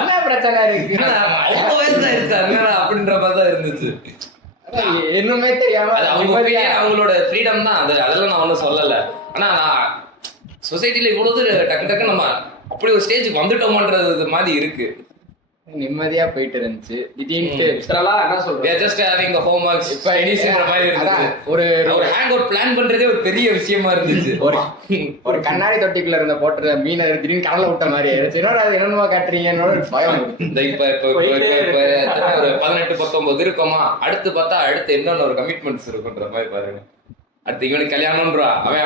என்ன பிரச்சனை இருக்கு அப்படின்ற மாதிரி தான் இருந்துச்சு. இன்னுமே தெரியாம அவங்களோட ஃப்ரீடம் தான் அது, அதெல்லாம் நான் ஒன்றும் சொல்லலை. ஆனா நான் சொசைட்டில இவ்வளவு டக்கு நம்ம அப்படி ஒரு ஸ்டேஜுக்கு வந்துட்டோம்ன்றது மாதிரி இருக்கு. நிம்மதியா போயிட்டு இருந்துச்சு. திடீர்னு என்ன சொல்றேன், ஜஸ்ட் ஹேவிங் ஹோம்வொர்க்ஸ் இப்ப எடிசிங்கிற மாதிரி இருந்துச்சு. ஒரு ஹேங் அவுட் பிளான் பண்றதே ஒரு பெரிய விஷயமா இருந்துச்சு. ஒரு கண்ணாடி தொட்டிக்குள்ள இருந்த போட்டுற மீனை திடீர்னு கடலை விட்ட மாதிரி ஆயிடுச்சு. என்னோட அது என்னமா காட்டுறீங்க என்னோட பயம். இப்ப ஒரு 18-19 இருக்கோமா, அடுத்து பார்த்தா அடுத்து என்னென்ன ஒரு கமிட்மெண்ட்ஸ் இருக்குன்ற மாதிரி பாருங்க. அடுத்து இவனுக்கு கல்யாணம்ன்றா அவன்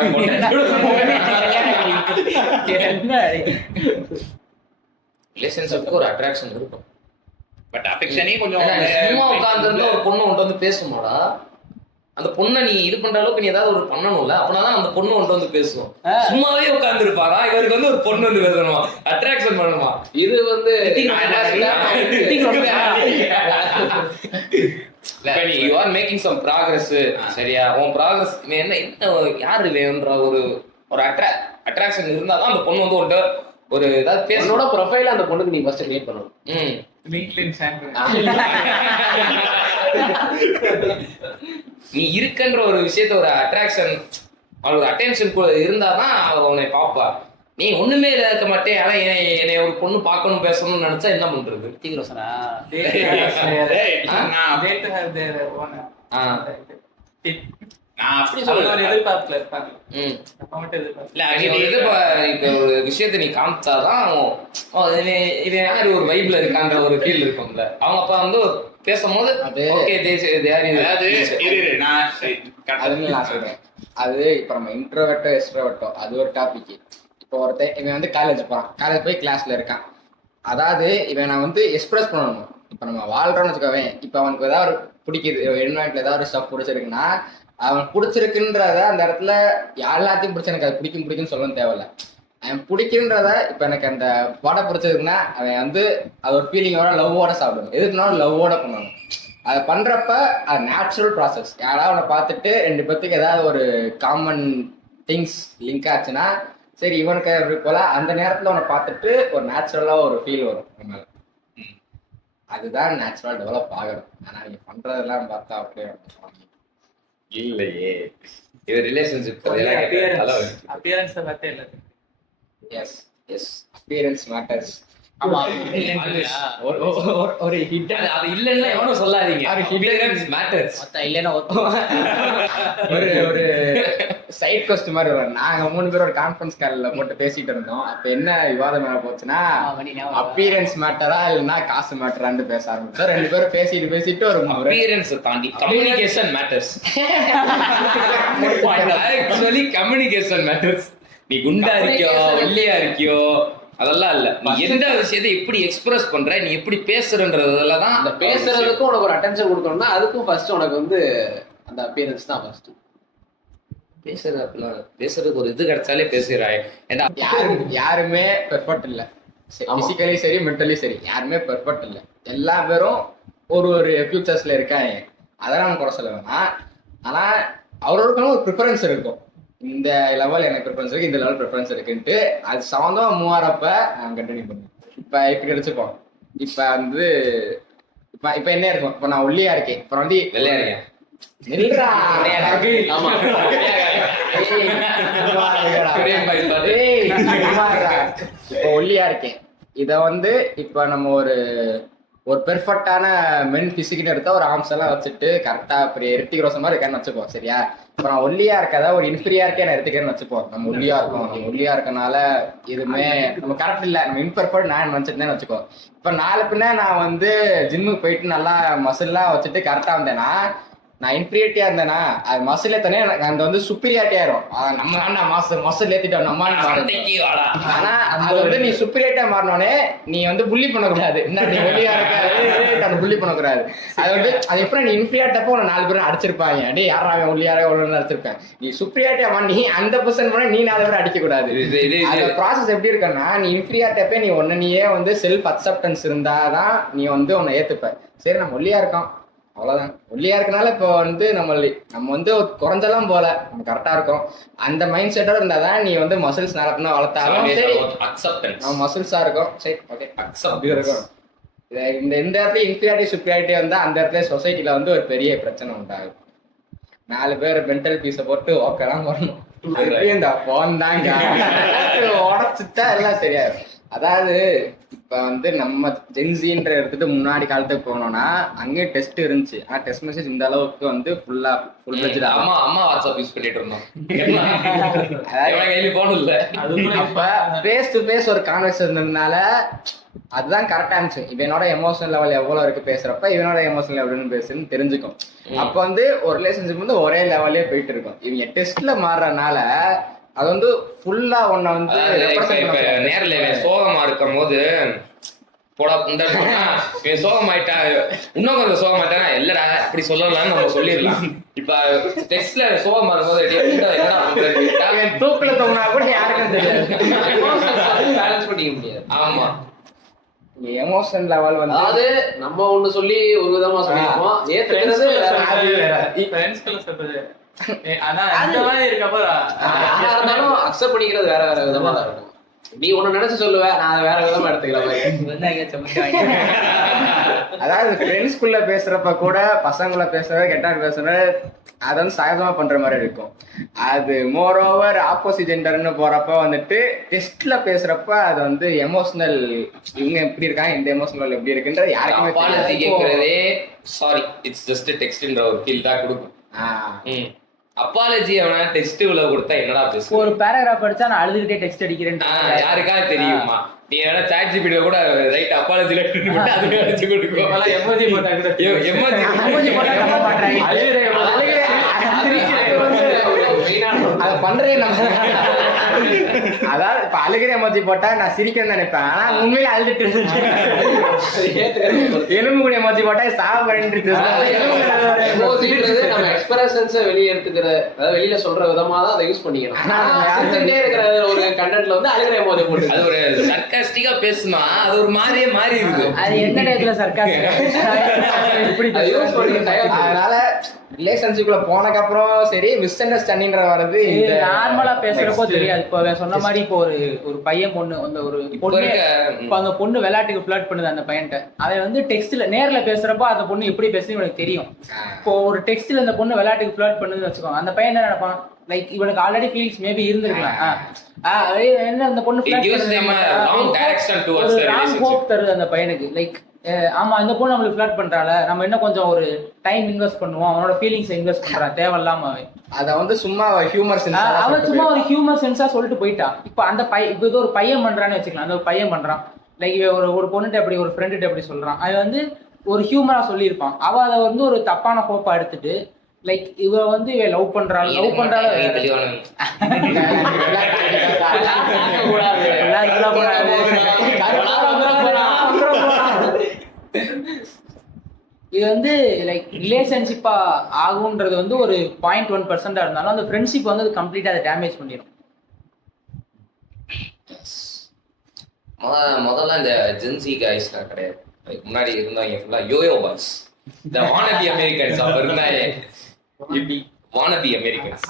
ரிலேஷன்ஷிப்க்கு ஒரு அட்ராக்ஷன் இருக்கும். பட் அஃபெக்ஷனே கொஞ்சம் சும்மா உட்கார்ந்துருந்தா ஒரு பொண்ணு உன்ட்டு வந்து பேசுமாடா, அந்த பொண்ணை நீ இது பண்ற அளவுக்கு நீ ஏதாவது ஒரு பண்ணணும்ல, அப்படின்னாதான் அந்த பொண்ணு உன்ட்டு வந்து பேசுவோம். சும்மாவே உட்கார்ந்து இருப்பாரா, இவருக்கு வந்து ஒரு பொண்ணு வந்து பேசணுமா, அட்ராக்ஷன் பண்ணணுமா. இது வந்து you are making some progress. சரியா, உன் ப்ராக்ரஸ் என்ன யாரு வேணுன்ற ஒரு அட்ராக்ஷன் இருந்தாதான் அந்த பொண்ணு வந்து உன்ட்ட ஒரு ஏதாவது பேசனோட ப்ரொஃபைல அந்த பொண்ணுக்கு நீ ஃபர்ஸ்ட் கிரியேட் பண்ணணும். நீ இருக்கன்ற ஒரு விஷயத்த ஒரு அட்ராக்ஷன் ஒரு அட்டென்ஷன் இருந்தாதான் அவனை பாப்பா. நீ ஒண்ணுமே இருக்க மாட்டேன், ஆனா என்னை ஒரு பொண்ணு பார்க்கணும் பேசணும்னு நினைச்சா என்ன பண்றது? நான் அப்படி சொல்ல எதிர்பார்ப்புல இருப்பாங்க. இப்ப ஒரு விஷயத்த நீ காமிச்சாதான் இது யாரு ஒரு வைப்ல இருக்கான்ற ஒரு ஃபீல் இருக்கும்ல. அவங்க அப்ப வந்து பேசும்போது நான் சொல்றேன். அது இப்ப நம்ம இன்ட்ரோவர்ட்டோ எக்ஸ்ட்ரோவர்ட்டோ அது ஒரு டாபிக். இப்போ ஒருத்தன் இவன் வந்து காலேஜ் போறான், காலேஜ் போய் கிளாஸ்ல இருக்கான். அதாவது இவன் நான் வந்து எக்ஸ்பிரஸ் பண்ணணும். இப்போ நம்ம வாழ்றோம்னு வச்சுக்கோவே, இப்போ அவனுக்கு ஏதாவது ஒரு பிடிக்குது, என்வரான்மெண்ட்ல ஏதாவது ஒரு ஸ்டஃப் பிடிச்சிருக்குன்னா அவன் பிடிச்சிருக்குன்றத அந்த இடத்துல எல்லாத்தையும் பிடிச்ச எனக்கு அது பிடிக்கும்னு சொல்லவும் தேவையில்ல. அவன் பிடிக்குன்றத இப்போ எனக்கு அந்த படம் பிடிச்சதுன்னா அவன் வந்து அது ஒரு ஃபீலிங்கோட லவ்வோட சாப்பிடணும், எதுக்குனாலும் லவ்வோட பண்ணணும். அதை பண்றப்ப அது நேச்சுரல் ப்ராசஸ். யாராவது அவனை பார்த்துட்டு ரெண்டு பேர்த்துக்கு ஏதாவது ஒரு காமன் திங்ஸ் லிங்க் ஆச்சுன்னா சரி இவனுக்கு அப்படி போல அந்த நேரத்தில் அவனை பார்த்துட்டு ஒரு நேச்சுரலாக ஒரு ஃபீல் வரும் நம்மளால. அதுதான் நேச்சுரல் டெவலப் ஆகணும். ஆனால் நீங்க பண்றதெல்லாம் பார்த்தா அப்படியே இல்லையே இது ரிலேஷன்ஷிப் அப்பியரன்ஸ் பார்த்தே இல்லை. Yes yes appearance matters. ஆமா ஒரு ஹிடன் அது இல்லைன்னா எவனும் சொல்லாதீங்க. அது hidden மேட்டர்ஸ் மொத்தம் இல்லைன்னா ஒரு ஒரு சைட் கொஸ்ட் மாதிரி வரும். நாங்க 3 பேரும் ஒரு கான்ஃபரன்ஸ் கால்ல போட்டு பேசிட்டு இருந்தோம். அப்ப என்ன விவாதம் மேல போச்சுன்னா அப்பியரன்ஸ் மேட்டரா இல்லைன்னா காசு மேட்டரான்னு பேச ஆரம்பிச்சோம். 2 பேரும் பேசிட்டு ஒரு அப்பியரன்ஸ் தாண்டி communication matters. Actually communication matters. நீ குண்டா இருக்கியோ வெள்ளையா இருக்கியோ அதெல்லாம் இல்ல, நீ எந்த விஷயத்தை எப்படி எக்ஸ்பிரஸ் பண்ற, நீ எப்படி பேசுறன்றதுல தான். அந்த பேசுறதுக்கும் உனக்கு ஒரு அட்டென்ஷன் கொடுக்கணும்னா அதுக்கும் ஃபர்ஸ்ட் உனக்கு வந்து அந்த அப்பியரன்ஸ் தான் ஃபர்ஸ்ட். பேசுறதுக்கு ஒரு இது கிடைச்சாலே பேசுறாய். ஏன்னா யாருமே பெர்ஃபெக்ட் இல்ல, பிசிக்கலி சரி மென்டலி சரி, யாருமே பெர்ஃபெக்ட் இல்ல. எல்லா பேரும் ஒரு ஒரு ஃபியூச்சர்ஸ்ல இருக்காங்க. அதெல்லாம் நம்ம குறை சொல்ல வேணாம். ஆனா அவரோருக்கும் ஒரு ப்ரிஃபரன்ஸ் இருக்கும். இந்த லெவல் எனக்கு ப்ரிஃபரன்ஸ் இருக்கு, இந்த லெவல் ப்ரிஃபரன்ஸ் இருக்குன்ட்டு அது சம்மந்தமா மூவாரப்ப நான் கண்டினியூ பண்ணுவேன். இப்ப கிடைச்சுப்போம். இப்ப வந்து இப்ப என்ன இருக்கும், இப்ப நான் ஒல்லியா இருக்கேன், இப்ப வந்து வெள்ளையா இருக்கேன். இப்ப ஒல்லியா இருக்கேன். இத வந்து இப்ப நம்ம ஒரு பெர்ஃபெக்டான மென் பிசிக்னு எடுத்தா ஒரு ஆர்ம்ஸ் எல்லாம் வச்சுட்டு கரெக்டா இப்படி ரித்திக் ரோஷன் மாதிரி இருக்கான்னு வச்சுப்போம். சரியா? இப்போ நான் ஒல்லியா இருக்கதா ஒரு இன்ஃபீரியாரிட்டியா நான் எடுத்துக்கிறேன்னு வச்சுப்போம். நம்ம ஒல்லியா இருக்கோம், நம்ம ஒல்லியா இருக்கனால எதுவுமே நம்ம கரெக்ட் இல்லை, நம்ம இம்பெர்ஃபெக்ட் நான் நினைச்சிட்டேன்னு வச்சுக்கோ. இப்போ நாலு பின்ன நான் வந்து ஜிம்முக்கு போயிட்டு நல்லா மசில்லாம் வச்சுட்டு கரெக்டா வந்தேன்னா நான் இன்ஃபீரியாரிட்டியா இருந்தேன்னா அது மசிலே தானே அந்த வந்து சுப்பீரியாரிட்டி ஆயிரும். நம்ம மசில் ஏத்திட்டோம் நம்ம. ஆனா அது வந்து நீ சுப்பீரியாரிட்டியா மாறினோடனே நீ வந்து புள்ளி பண்ணக்கூடாது. என்ன நீ ஒல்லியா இருக்க புள்ளி பண்ணக்கூடாது. அது வந்து அது எப்படி நீ இன்ஃபீரியாரிட்டப்போ உன 4 பேரும் அடிச்சிருப்பாங்க. அடே யாரா ஒல்லியாரே ஒன்று அடிச்சிருப்பேன். நீ சுப்பீரியாரிட்டியா நீ அந்த பர்சன் பண்ண நீ 4 பேரும் அடிக்க கூடாது. அந்த ப்ராசஸ் எப்படி இருக்குன்னா நீ இன்ஃபீரியாரிட்டப்பே நீ நீயே வந்து செல்ஃப் அக்செப்டன்ஸ் இருந்தாதான் நீ வந்து உன்னை ஏத்துப்ப. சரி நம்ம ஒல்லியா இருக்கோம் அவ்வளவுதான். ஒல்லியா இருக்கனால இப்போ வந்து நம்ம வந்து குறைஞ்செல்லாம் போல நம்ம கரெக்டா இருக்கோம். அந்த மைண்ட் செட்டோட இருந்தாதான் நீ வந்து மசில்ஸ் நடத்தினா வளர்த்தாலும் சரி நம்ம மசில்ஸா இருக்கோம். சரி ஓகே அப்படி இருக்கும். இந்த இடத்துல இன்ஃபீரியாரிட்டி சுப்பீரியாரிட்டி வந்தா அந்த இடத்துல சொசைட்டில வந்து ஒரு பெரிய பிரச்சனை உண்டாகும். 4 பேர் மென்டல் பீஸை போட்டு ஓக்கெல்லாம் வரணும். இந்த போன் தாங்க உடச்சுட்டா எல்லாம் சரியாயிரும். அதாவது இப்ப வந்து நம்ம ஜென்சின்ற எடுத்துட்டு முன்னாடி காலத்துக்கு போனோம்னா அங்கே டெஸ்ட் இருந்துச்சு. ஆனா டெஸ்ட் மெசேஜ் இந்த அளவுக்கு வந்து ஃபுல் ஃபிளெட்ஜ்டா அம்மா வாட்ஸ்அப் யூஸ் பண்ணிட்டு இருந்தோம். அப்ப ஃபேஸ் டு ஃபேஸ் ஒரு கான்வர்சேஷன் இருந்ததுனால அதுதான் கரெக்டா இருந்துச்சு. இவனோட எமோஷனல் லெவல் எவ்வளவு இருக்கு பேசுறப்ப இவனோட எமோஷனல் லெவல் பேசுன்னு தெரிஞ்சுக்கும். அப்ப வந்து ஒரு ரிலேஷன்ஷிப் வந்து ஒரே லெவல்லே போயிட்டு இருக்கும். இவங்க டெஸ்ட்ல மாறுறதுனால அது வந்து ஃபுல்லா ஒன்ன வந்து நேரில் சோகமா இருக்கும் போது போடா சோகமாயிட்டா இன்னும் கொஞ்சம் சோகமாயிட்டா இல்லடா அப்படி சொல்லலாம்னு நம்ம சொல்லிடலாம். இப்ப டெக்ஸ்ட்ல சோகமா இருக்கும்போது தூக்குல தோணுனா கூட யாருக்கும் தெரியாது. பேலன்ஸ் பண்ணிக்க முடியாது. ஆமா எமோஷன் லெவல் வந்து அதாவது நம்ம ஒண்ணு சொல்லி ஒரு விதமா சொல்லிருப்போம். ஆனா அந்த மாதிரி இருக்கப்ப இருந்தாலும் அக்செப்ட் பண்ணிக்கிறது வேற வேற விதமா தான் இருக்கும். நீ ஒண்ணு நினைச்சு சொல்லுவ, நான் வேற விதமா எடுத்துக்கிறேன். அதாவது ஃப்ரெண்ட்ஸ்குள்ள பேசுறப்ப கூட பசங்களை பேசுறது கெட்டாங்க பேசுறது அது வந்து சகஜமா பண்ற மாதிரி இருக்கும். அது மோர் ஓவர் ஆப்போசிட் ஜெண்டர்னு போறப்ப வந்துட்டு டெஸ்ட்ல பேசுறப்ப அது வந்து எமோஷனல் இவங்க எப்படி இருக்காங்க இந்த எமோஷனல் எப்படி இருக்குன்றது யாருக்குமே கேட்கறதே சாரி இட்ஸ் ஜஸ்ட் டெக்ஸ்ட்ன்ற ஒரு ஃபீல் தான் கொடுக்கும். அப்பாலஜி அவனா டெக்ஸ்ட் இவ்வளவு கொடுத்தா என்னடா பேசு. ஒரு பேராகிராஃப் படிச்சா நான் அழுதுகிட்டே டெக்ஸ்ட் அடிக்கிறேன் யாருக்காக தெரியுமா? நீ வேணா சாட் ஜிபிடி கூட ரைட் அப்பாலஜி லெட்டர் போட்டு அதுக்கு அடிச்சு கொடுக்கும். எமோஜி போட்டா கூட மெயினான அதை பண்றே நம்ம. அதாவது இப்ப அழுகிற எமோஜி போட்டா நான் சிரிக்கணும்னு நினைப்பேன், ஆனா உண்மையில அழுதுட்டு எலும்பு கூடிய எமோஜி போட்டா சாப்பிட்டு எமோஜின்றது நம்ம எக்ஸ்பிரஷன்ஸை வெளியே எடுத்துக்கிற, அதாவது வெளியில சொல்ற விதமா தான் அதை யூஸ் பண்ணிக்கணும். சிரிச்சுட்டே இருக்கிற ஒரு கண்டென்ட்ல வந்து அழுகிற எமோஜி போட்டு அது ஒரு சர்க்காஸ்டிக்கா பேசுனா அது ஒரு மாதிரியே மாறி இருக்கு. அது என்ன நேரத்துல அதை யூஸ் பண்ணிக்கிட்டா அதனால ரிலேஷன்ஷிப்ல போனக்கு அப்புறம் சரி மிஸ் அண்டர்ஸ்டாண்டிங் வருது. நார்மலா பேசுறப்போ தெரியாது. இப்போ அவன் சொன்ன மாதிரி இப்போ ஒரு பையன் பொண்ணு அந்த ஒரு பொண்ணு, இப்போ அந்த பொண்ணு விளையாட்டுக்கு ஃபிளர்ட் பண்ணுது அந்த பையன்ட்ட. அவன் வந்து டெக்ஸ்ட்ல நேர்ல பேசுறப்போ அந்த பொண்ணு எப்படி பேசுன்னு எனக்கு தெரியும். இப்போ ஒரு டெக்ஸ்ட்ல அந்த பொண்ணு விளையாட்டுக்கு ஃபிளர்ட் பண்ணுதுன்னு வச்சுக்கோங்க, அந்த பையன் என்ன நினைப்பான், லைக் இவனுக்கு ஆல்ரெடி ஃபீலிங்ஸ் மேபி இருந்திருக்கலாம். என்ன அந்த பொண்ணு ஹோப் தருது அந்த பையனுக்கு, லைக் ஆமா இந்த பொண்ணு நம்மளுக்கு ஃபிளர்ட் பண்றால, நம்ம இன்னும் கொஞ்சம் ஒரு டைம் இன்வெஸ்ட் பண்ணுவோம், அவனோட ஃபீலிங்ஸ் இன்வெஸ்ட் பண்றான் தேவையில்லாம. அவன் அத வந்து சும்மா ஹியூமர் சென்ஸ், அவன் சும்மா ஒரு ஹியூமர் சென்ஸா சொல்லிட்டு போயிட்டான். இப்போ அந்த இப்போ இது ஒரு பையன் பண்றான்னு வச்சுக்கலாம், அந்த ஒரு பையன் பண்றான் லைக் ஒரு பொண்ணுகிட்ட எப்படி ஒரு ஃப்ரெண்டுகிட்ட எப்படி சொல்றான், அவன் வந்து ஒரு ஹியூமரா சொல்லியிருப்பான். அவ அதை வந்து ஒரு தப்பான ஹோப்பா எடுத்துட்டு லைக் இவ வந்து இவ லவ் பண்றாள் இது வந்து லைக் ரிலேஷன்ஷிப்பா ஆகுன்றது வந்து ஒரு 0.1% இருந்தாலும் அந்த ஃப்ரெண்ட்ஷிப் வந்து அது கம்ப்ளீட்டா அதை டேமேஜ் பண்ணிடும். முதல்ல இந்த ஜென்சி காய்ஸ்லாம் கிடையாது, முன்னாடி இருந்தாங்க ஃபுல்லா யோயோ பாய்ஸ், இந்த வானபி அமெரிக்கன்ஸ். அப்ப இருந்தாங்க வானபி அமெரிக்கன்ஸ்,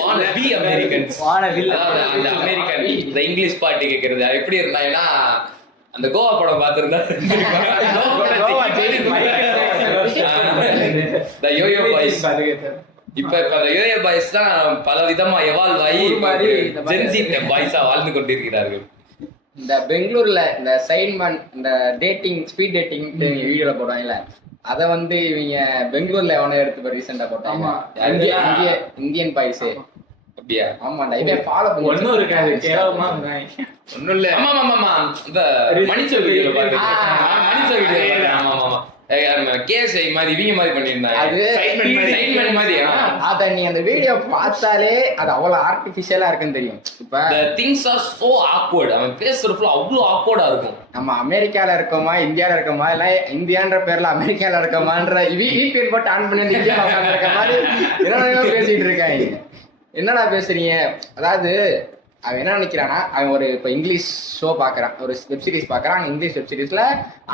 வானபி அமெரிக்கன்ஸ், அந்த அமெரிக்கன் இந்த இங்கிலீஷ் பாட்டு கேட்கறது எப்படி இருந்தாங்கன்னா அந்த கோவா படம் பார்த்திருந்தா யோயோ பாய்ஸ். இப்ப அந்த யோயோ பாய்ஸ் தான் பல விதமா எவால்வ் ஆகி ஜென்சி பாய்ஸா வாழ்ந்து கொண்டிருக்கிறார்கள். இந்த பெங்களூர்ல இந்த சைன்மன் இந்த டேட்டிங் ஸ்பீட் டேட்டிங் வீடியோல போடுவாங்கல்ல, அத வந்து இவங்க பெங்களூர்ல எவனோ எடுத்து ரீசெண்டா போட்டாங்க. இந்தியன் பாய்ஸ் அப்படியா? ஆமாண்டா, இவன் ஃபாலோ பண்ணி ஒண்ணும் இருக்காது, கேவலமா ஒண்ணும் இல்ல. ஆமா இந்த மணிச்சல் வீடியோல பாத்துட்டேன், மணிச்சல் வீடியோ. ஆமா கேஸ் மாதிரி இவங்க மாதிரி பண்ணிருந்தாங்க, அது சைன்மன் மாதிரி. அத நீ அந்த வீடியோ பார்த்தாலே அது அவ்வளவு ஆர்டிபிஷியலா இருக்குன்னு தெரியும். இப்ப the things are so awkward, அவன் பேசுறதுல அவ்வளவு ஆக்வர்டா இருக்கும். நம்ம அமெரிக்கால இருக்கோமா இந்தியால இருக்கோமா இல்ல இந்தியான்ற பேர்ல அமெரிக்கால இருக்கோமான்ற VPN போட்டு ஆன் பண்ணி இந்தியால உட்கார்ந்திருக்க மாதிரி என்னென்ன பேசிட்டு இருக்காங்க. என்னடா பேசுறீங்க? அதாவது அவன் என்ன நினைக்கிறான்னா, அவன் ஒரு இப்போ இங்கிலீஷ் ஷோ பார்க்குறான், ஒரு வெப் சீரிஸ் பார்க்குறான். அங்கே இங்கிலீஷ் வெப் சீரிஸில்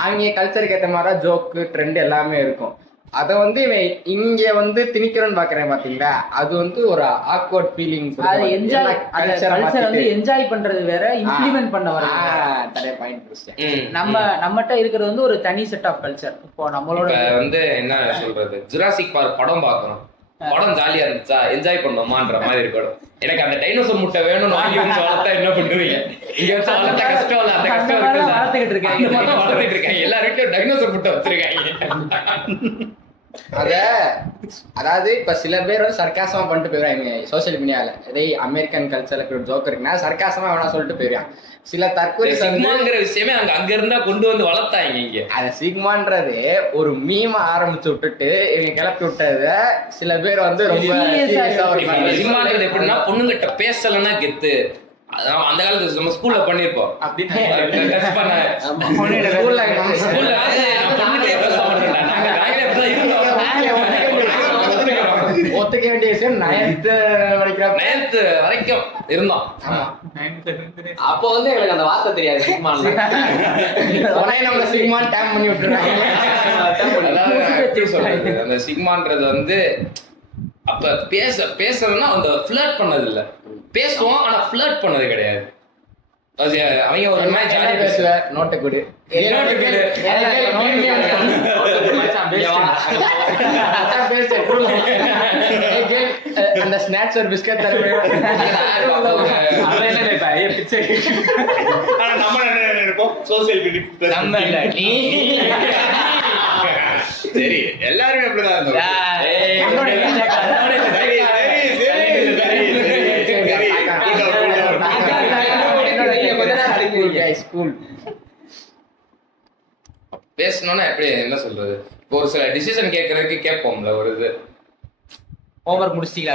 அவங்க கல்ச்சருக்கு ஏற்ற மாதிரி ஜோக்கு ட்ரெண்ட் எல்லாமே இருக்கும். அதை வந்து இவன் இங்கே வந்து திணிக்கிறோன்னு பார்க்குறேன் பார்த்தீங்களா, அது வந்து ஒரு ஆக்வர்ட் ஃபீலிங். கல்ச்சர் வந்து என்ஜாய் பண்றது வேற, இம்ப்ளிமெண்ட் பண்ண வர நிறைய பாயிண்ட். நம்மகிட்ட இருக்கிறது வந்து ஒரு தனி செட் ஆஃப் கல்ச்சர். இப்போ நம்மளோட வந்து என்ன சொல்றது, ஜுராசிக் பார்க் படம் பார்க்குறோம், படம் ஜாலியா இருந்துச்சா என்ஜாய் பண்ணோமான்ற மாதிரி இருக்கணும். எனக்கு அந்த டைனோசர் முட்டை வேணும், வளர்த்தா என்ன பண்ணுவீங்க? இங்க வச்சு வளர்த்தா கஷ்டம் இல்ல, அந்த கஷ்டம் வளர்த்துக்கிட்டு இருக்காங்க. எல்லா வீட்லயும் டைனோசர் முட்டை வச்சிருக்காங்க. அதாவது இப்ப சில பேர் வந்து சர்க்காசமா பண்ணிட்டு போயிடுவாங்க சோசியல் மீடியால. இதே அமெரிக்கன் கல்ச்சர்ல ஒரு ஜோக் இருக்குன்னா சர்க்காசமா வேணா சொல்லிட்டு போயிடுவான். சில தற்கொலை சிக்மாங்கிற விஷயமே அங்க இருந்தா கொண்டு வந்து வளர்த்தாங்க. இங்க அந்த சிக்மான்றது ஒரு மீம ஆரம்பிச்சு விட்டுட்டு இவங்க கிளப்பி விட்டத சில பேர் வந்து ரொம்ப சிக்மாங்கிறது எப்படின்னா பொண்ணுகிட்ட பேசலன்னா கெத்து. அந்த காலத்துல நம்ம ஸ்கூல்ல பண்ணிருப்போம். ஒத்துக்க வேண்டிய விஷயம் 9th வரைக்கும் இருந்தோம். அப்போ வந்து எங்களுக்கு அந்த வார்த்தை தெரியாது. சிக்மான் டேம் பண்ணி விட்டுருக்காங்க. அந்த சிக்மான்றது வந்து அப்ப பேசுறதுன்னா அந்த ஃபிளர்ட் பண்ணது இல்ல, பேசுவோம் ஆனா ஃபிளர்ட் பண்ணது கிடையாது. அவங்க ஒரு மாதிரி ஜாலியா பேசுவேன். நோட்டை கொடு அந்த ஸ்நாக்ஸ் ஒரு பிஸ்கட் சரி எல்லாருமே அப்படிதான். பேசணும்னா எப்படி என்ன சொல்றது, ஒரு சில டிசிஷன் கேட்கறதுக்கு கேட்போம்ல, ஒரு இது ஹோம்ஒர்க் முடிச்சிட்டீங்களா?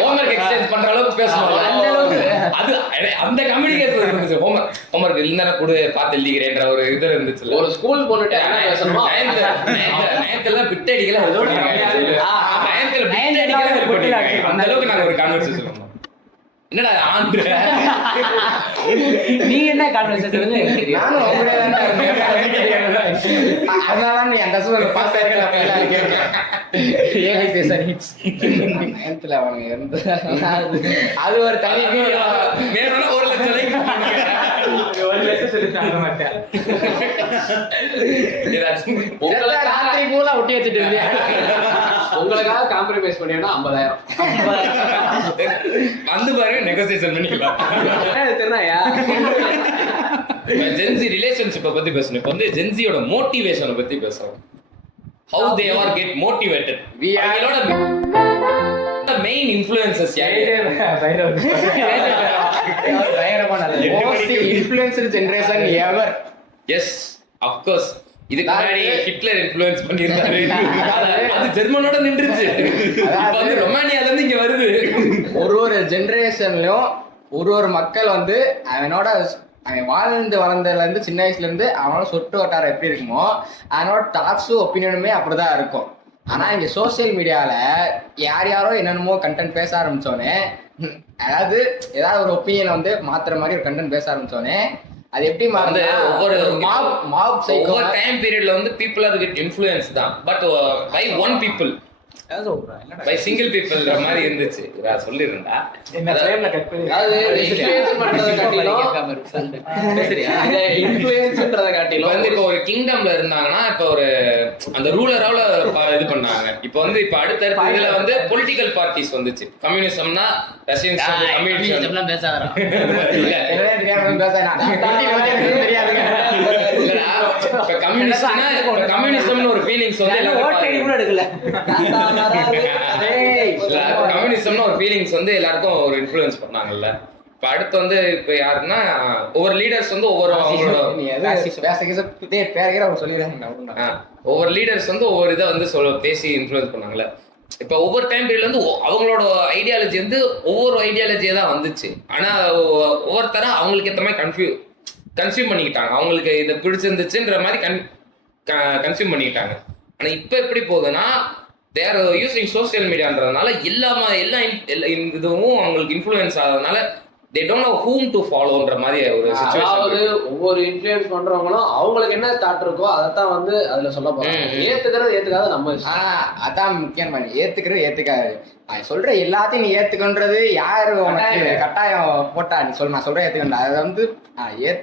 ஹோம்ஒர்க் எக்ஸ்சேஞ்ச் பண்ற அளவுக்கு பேசணும். அந்த அளவுக்கு அது அந்த கம்யூனிகேஷன் இருந்துச்சு. ஹோம்ஒர்க் இல்லைன்னா கூட பார்த்து எழுதிக்கிறேன்ற ஒரு இது இருந்துச்சு. ஒரு ஸ்கூல் போட்டுட்டு என்ன பேசணுமோ நயன்த்துல பிட் அடிக்கலாம், அந்த அளவுக்கு நாங்க ஒரு கான்வர்சேஷன் பண்ணோம். என்னடா ஆந்திர நீங்க என்ன கான்வர்சேஷன் வந்து எனக்கு தெரியும். நானும் அதனால நீ அந்த பாஸ் நேரத்துல அவங்க எந்த அது ஒரு தனி வேணும்னா 1 லட்சம் சொல்லி தாங்க மாட்டேன். ராத்திரி பூரா ஒட்டி வச்சுட்டு இருந்தேன். உங்களுக்காக காம்ப்ரமைஸ் பண்ணினா 50,000 வந்து பாருங்க, நெகோசியேஷன் பண்ணிக்கலாம். தெரியாயா ஜென்சி ரிலேஷன்ஷிப்பை பத்தி பேசணும். இப்போ வந்து ஜென்சியோட மோட்டிவேஷனை பத்தி பேசுறோம். How they are get motivated. அவங்களோட மெயின் இன்ஃப்ளூயன்சஸ் யாரு? Influencer generation ever. Yes, of course. இதுக்கு முன்னாடி ஹிட்லர் இன்ஃப்ளூயன்ஸ் பண்ணியிருந்தாரு. அது ஜெர்மனோட நின்றுச்சு. இப்போ வந்து ரொமானியால இருந்து இங்க வருது. ஒரு ஜெனரேஷன்லயும் ஒரு மக்கள் வந்து அவன் வாழ்ந்து வளர்ந்ததுல இருந்து சின்ன வயசுல இருந்து அவனோட சொட்டு வட்டாரம் எப்படி இருக்குமோ அவனோட தாட்ஸும் ஒப்பீனியனுமே அப்படிதான் இருக்கும். ஆனா இங்க சோசியல் மீடியால யாரோ என்னென்னமோ கண்டென்ட் பேச ஆரம்பிச்சோன்னே, அதாவது ஏதாவது ஒரு ஒப்பீனியனை வந்து மாத்துற மாதிரி ஒரு கண்டென்ட் பேச ஆரம்பிச்சோன்னே அது எப்படி வந்து ஒவ்வொரு ஒவ்வொரு டைம் பீரியட்ல வந்து பீப்புள் அது கெட் இன்ஃப்ளூயன்ஸ் தான். But by one people, by single people மாதிரி இருந்துச்சு. நான் சொல்லிருந்தா வந்து இப்போ ஒரு கிங்டம்ல இருந்தாங்கன்னா இப்போ ஒரு அந்த ரூலரால இது பண்ணாங்க. இப்போ வந்து இப்போ அடுத்தடுத்த இதுல வந்து பொலிட்டிக்கல் பார்ட்டிஸ் வந்துச்சு. கம்யூனிசம்னா ரஷ்யன் கம்யூனிசம் கம்யூனிசம்னு ஒரு ஃபீலிங்ஸ் வந்து கம்யூனிசம்னு ஒரு ஃபீலிங்ஸ் வந்து எல்லாருக்கும் ஒரு இன்ஃப்ளூயன்ஸ் பண்ணாங்கல்ல. இப்ப அடுத்து வந்து இப்ப யாருன்னா ஒவ்வொரு லீடர்ஸ் வந்து ஒவ்வொரு ஒவ்வொரு லீடர்ஸ் வந்து ஒவ்வொரு இதை வந்து பேசி இன்ஃப்ளூயன்ஸ் பண்ணாங்கல்ல. இப்ப ஒவ்வொரு டைம் பீரியட்ல வந்து அவங்களோட ஐடியாலஜி வந்து ஒவ்வொரு ஐடியாலஜியா தான் வந்துச்சு. ஆனா ஒவ்வொருத்தரும் அவங்களுக்கு ஏற்ற மாதிரி கன்சியூம் பண்ணிக்கிட்டாங்க. அவங்களுக்கு இதை பிடிச்சிருந்துச்சுன்ற மாதிரி கன்சியூம் பண்ணிக்கிட்டாங்க. ஆனா இப்ப எப்படி போகுதுன்னா தேர் யூசிங் சோசியல் மீடியான்றதுனால எல்லா இதுவும் அவங்களுக்கு இன்ஃப்ளூயன்ஸ் ஆகிறதுனால they don't know whom to followன்ற மாதிரி ஒரு சிச்சுவேஷன். அதாவது ஒவ்வொரு இன்ஃப்ளூயன்ஸ் பண்றவங்களும் அவங்களுக்கு என்ன தாட் இருக்கோ அதைத்தான் வந்து அதுல சொல்ல போறாங்க. ஏத்துக்காத நம்ம அதான் முக்கியம். ஏத்துக்கிறது ஏத்துக்காது. சொல்ற எல்லாத்தையும் நீ ஏத்துக்கன்றது யாரு கட்டாயம் போட்டா நீ சொல்ல நான் சொல்றேன் ஏத்துக்கணும். அதை வந்து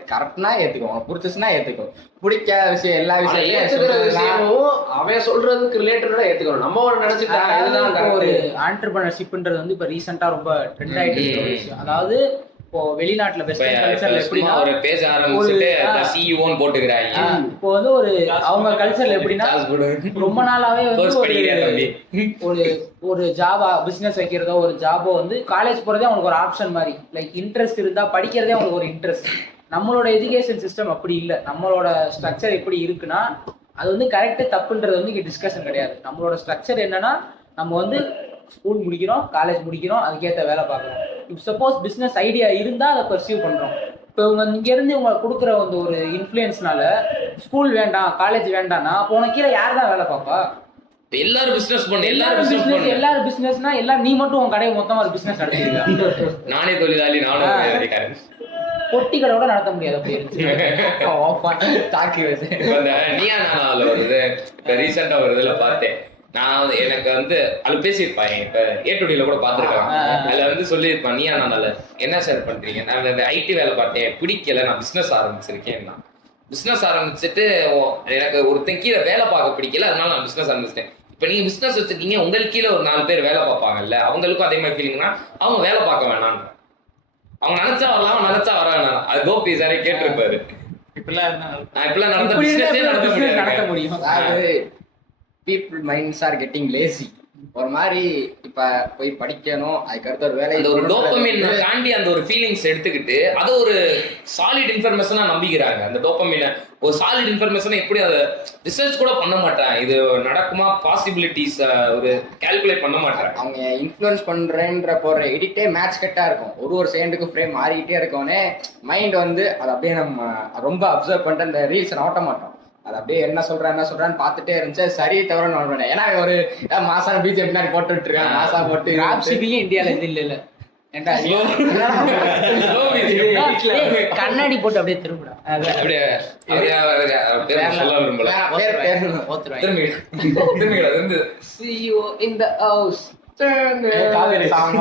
கரெக்ட்னா ஏத்துக்கோ, பிடிச்சிச்சுன்னா ஏத்துக்கோ, பிடிக்காத விஷயம் எல்லா விஷயமும் அவன் சொல்றதுக்கு ரிலேட்டடா ஏத்துக்கணும். நம்ம ஒரு நினைச்சுக்கிட்டா ஒரு ஆண்டர்பிரினர்ஷிப்ன்றது வந்து இப்ப ரீசெண்டா ரொம்ப ட்ரெண்ட் ஆயிட்டு இருக்க ஒரு விஷயம். அதாவது இப்போ வெளிநாட்டுல வெஸ்டர்ன் கல்ச்சர்ல எப்படின்னா ஒரு பேஜ ஆரம்பிச்சிட்டு சிஇஓன்னு போட்டுக்கறாங்க. இப்போ வந்து ஒரு அவங்க கல்ச்சர்ல எப்படின்னா ரொம்ப நாளாவே வந்து ஒரு ஜாபா பிசினஸ் வைக்கிறதோ ஒரு ஜாபோ வந்து காலேஜ் போறதே அவங்களுக்கு ஒரு ஆப்ஷன் மாதிரி. லைக் இன்ட்ரெஸ்ட் இருந்தா படிக்கிறதே அவங்களுக்கு ஒரு இன்ட்ரெஸ்ட். நம்மளோட எஜுகேஷன் சிஸ்டம் அப்படி இல்லை. நம்மளோட ஸ்ட்ரக்சர் எப்படி இருக்குன்னா அது வந்து கரெக்டு தப்புன்றது வந்து இங்கே டிஸ்கஷன் கிடையாது. நம்மளோட ஸ்ட்ரக்சர் என்னன்னா நம்ம வந்து ஸ்கூல் முடிக்கிறோம், காலேஜ் முடிக்கிறோம், அதுக்கேற்ற வேலை பார்க்குறோம். இப்போ சப்போஸ் பிஸ்னஸ் ஐடியா இருந்தால் அதை பர்சியூ பண்ணுறோம். இப்போ இவங்க இங்கேருந்து இவங்க கொடுக்குற வந்து ஒரு இன்ஃப்ளூயன்ஸ்னால ஸ்கூல் வேண்டாம் காலேஜ் வேண்டாம்னா போன கீழே யார் தான் வேலை பார்ப்பா? எல்லாரும் பிசினஸ் பண்ணு, எல்லாரும் பிசினஸ்னா எல்லாம் நீ மட்டும் உன் கடையை மொத்தமா ஒரு பிசினஸ் நடத்திருக்க. நானே தொழிலாளி, நானும் பொட்டி கடை கூட நடத்த முடியாது. அப்படி நீயா நானால வருது. இப்ப ரீசெண்டா ஒரு இதுல பார்த்தேன். நான் எனக்கு வந்து அது பேசியிருப்பாங்க. இப்ப ஏ2டில கூட பாத்துருக்கேன். அதுல வந்து சொல்லியிருப்பான், நீயா நானால என்ன ஷேர் பண்றீங்க, நான் ஐடி வேலை பார்த்தேன், பிடிக்கல, நான் பிசினஸ் ஆரம்பிச்சிருக்கேன். பிசினஸ் ஆரம்பிச்சுட்டு எனக்கு ஒருத்தன் கீழே வேலை பார்க்க பிடிக்கல, அதனால நான் பிசினஸ் ஆரம்பிச்சிட்டேன். இப்ப நீங்க பிசினஸ் வச்சிருக்கீங்க, உங்களுக்கு கீழே ஒரு 4 பேர் வேலை பார்ப்பாங்கல்ல, அவங்களுக்கும் அதே மாதிரி ஃபீலிங்னா அவங்க வேலை பார்க்க வேணாம். அவங்க நினைச்சா வரலாம், நினைச்சா வர வேணாம். அது கோபி சாரே கேட்டிருப்பாரு. இப்பெல்லாம் நடத்த முடியும். people minds are getting lazy. ஒரு மாதிரி இப்ப போய் படிக்கணும், அதுக்கடுத்து ஒரு வேலை, அந்த ஒரு டோபமின் தாண்டி அந்த ஒரு ஃபீலிங்ஸ் எடுத்துக்கிட்டு அதை ஒரு சாலிட் இன்ஃபர்மேஷனா நம்பிக்கிறாங்க. அந்த டோபமினை ஒரு சாலிட் இன்ஃபர்மேஷனை எப்படி அதை ரிசர்ச் கூட பண்ண மாட்டாங்க. இது நடக்குமா பாசிபிலிட்டிஸ் ஒரு கால்குலேட் பண்ண மாட்டாங்க. அவங்க இன்ஃப்ளூயன்ஸ் பண்றேன்ற போற எடிட்டே மேட்ச் கட்டா இருக்கும். ஒரு செகண்டுக்கு ஃப்ரேம் மாறிக்கிட்டே இருக்கோன்னே மைண்ட் வந்து அதை அப்படியே நம்ம ரொம்ப அப்சர்வ் பண்ணிட்டு அந்த ரீல்ஸ் ஓட்ட மாட்டோம். அது அப்படியே என்ன சொல்றான்னு பார்த்துட்டே இருந்துச்சு. சரி தவிர நான் பண்ணேன். ஏன்னா ஒரு மாசான பிஜேபி பின்னாடி போட்டு விட்டுருக்காங்க. மாசா போட்டு டிராப் ஷிப்பிங் இந்தியால இது இல்ல கண்ணாடி போட்டு அப்படியே திரும்பிடா அப்படியே சொல்ல விரும்பல. திரும்பிடா இருந்து See you in the house. Kaveri song